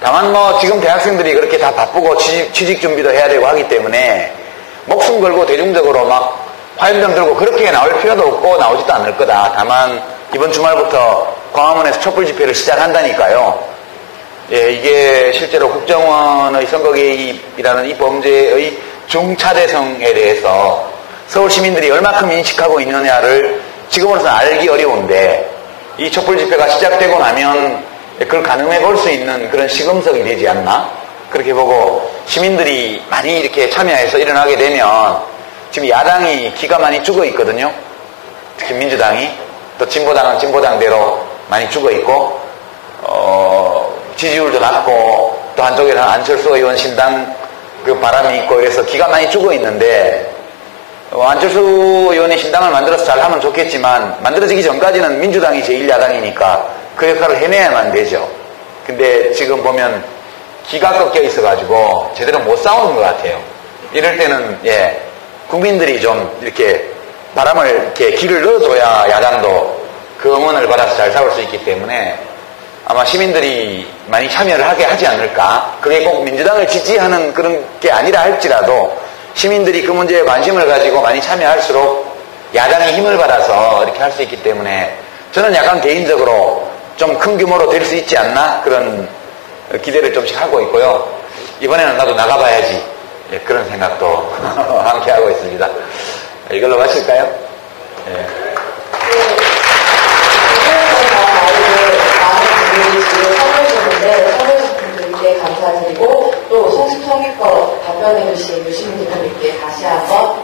다만 지금 대학생들이 그렇게 다 바쁘고 취직 준비도 해야 되고 하기 때문에 목숨 걸고 대중적으로 막 화염병 들고 그렇게 나올 필요도 없고 나오지도 않을 거다. 다만 이번 주말부터 광화문에서 촛불 집회를 시작한다니까요. 예, 이게 실제로 국정원의 선거 개입이라는 이 범죄의 중차대성에 대해서 서울 시민들이 얼마큼 인식하고 있느냐를 지금으로서는 알기 어려운데 이 촛불 집회가 시작되고 나면 그걸 가늠해 볼 수 있는 그런 시금석이 되지 않나? 그렇게 보고 시민들이 많이 이렇게 참여해서 일어나게 되면 지금 야당이 기가 많이 죽어 있거든요. 특히 민주당이. 또 진보당은 진보당대로 많이 죽어 있고 지지율도 낮고 또 한쪽에는 안철수 의원 신당 그 바람이 있고 그래서 기가 많이 죽어 있는데 안철수 의원이 신당을 만들어서 잘하면 좋겠지만 만들어지기 전까지는 민주당이 제1야당이니까 그 역할을 해내야만 되죠. 근데 지금 보면 기가 꺾여 있어가지고 제대로 못 싸우는 것 같아요. 이럴 때는 예 국민들이 좀 이렇게 바람을 이렇게 길을 넣어줘야 야당도 그 응원을 받아서 잘 싸울 수 있기 때문에 아마 시민들이 많이 참여를 하게 하지 않을까. 그게 꼭 민주당을 지지하는 그런 게 아니라 할지라도 시민들이 그 문제에 관심을 가지고 많이 참여할수록 야당이 힘을 받아서 이렇게 할 수 있기 때문에 저는 약간 개인적으로 좀 큰 규모로 될 수 있지 않나 그런 기대를 좀씩 하고 있고요. 이번에는 나도 나가봐야지 예, 그런 생각도 함께 하고 있습니다. 이걸로 마실까요? 예. 감사드리고 또 성실성의껏 답변해 주신 유시민 대표님께 다시 한번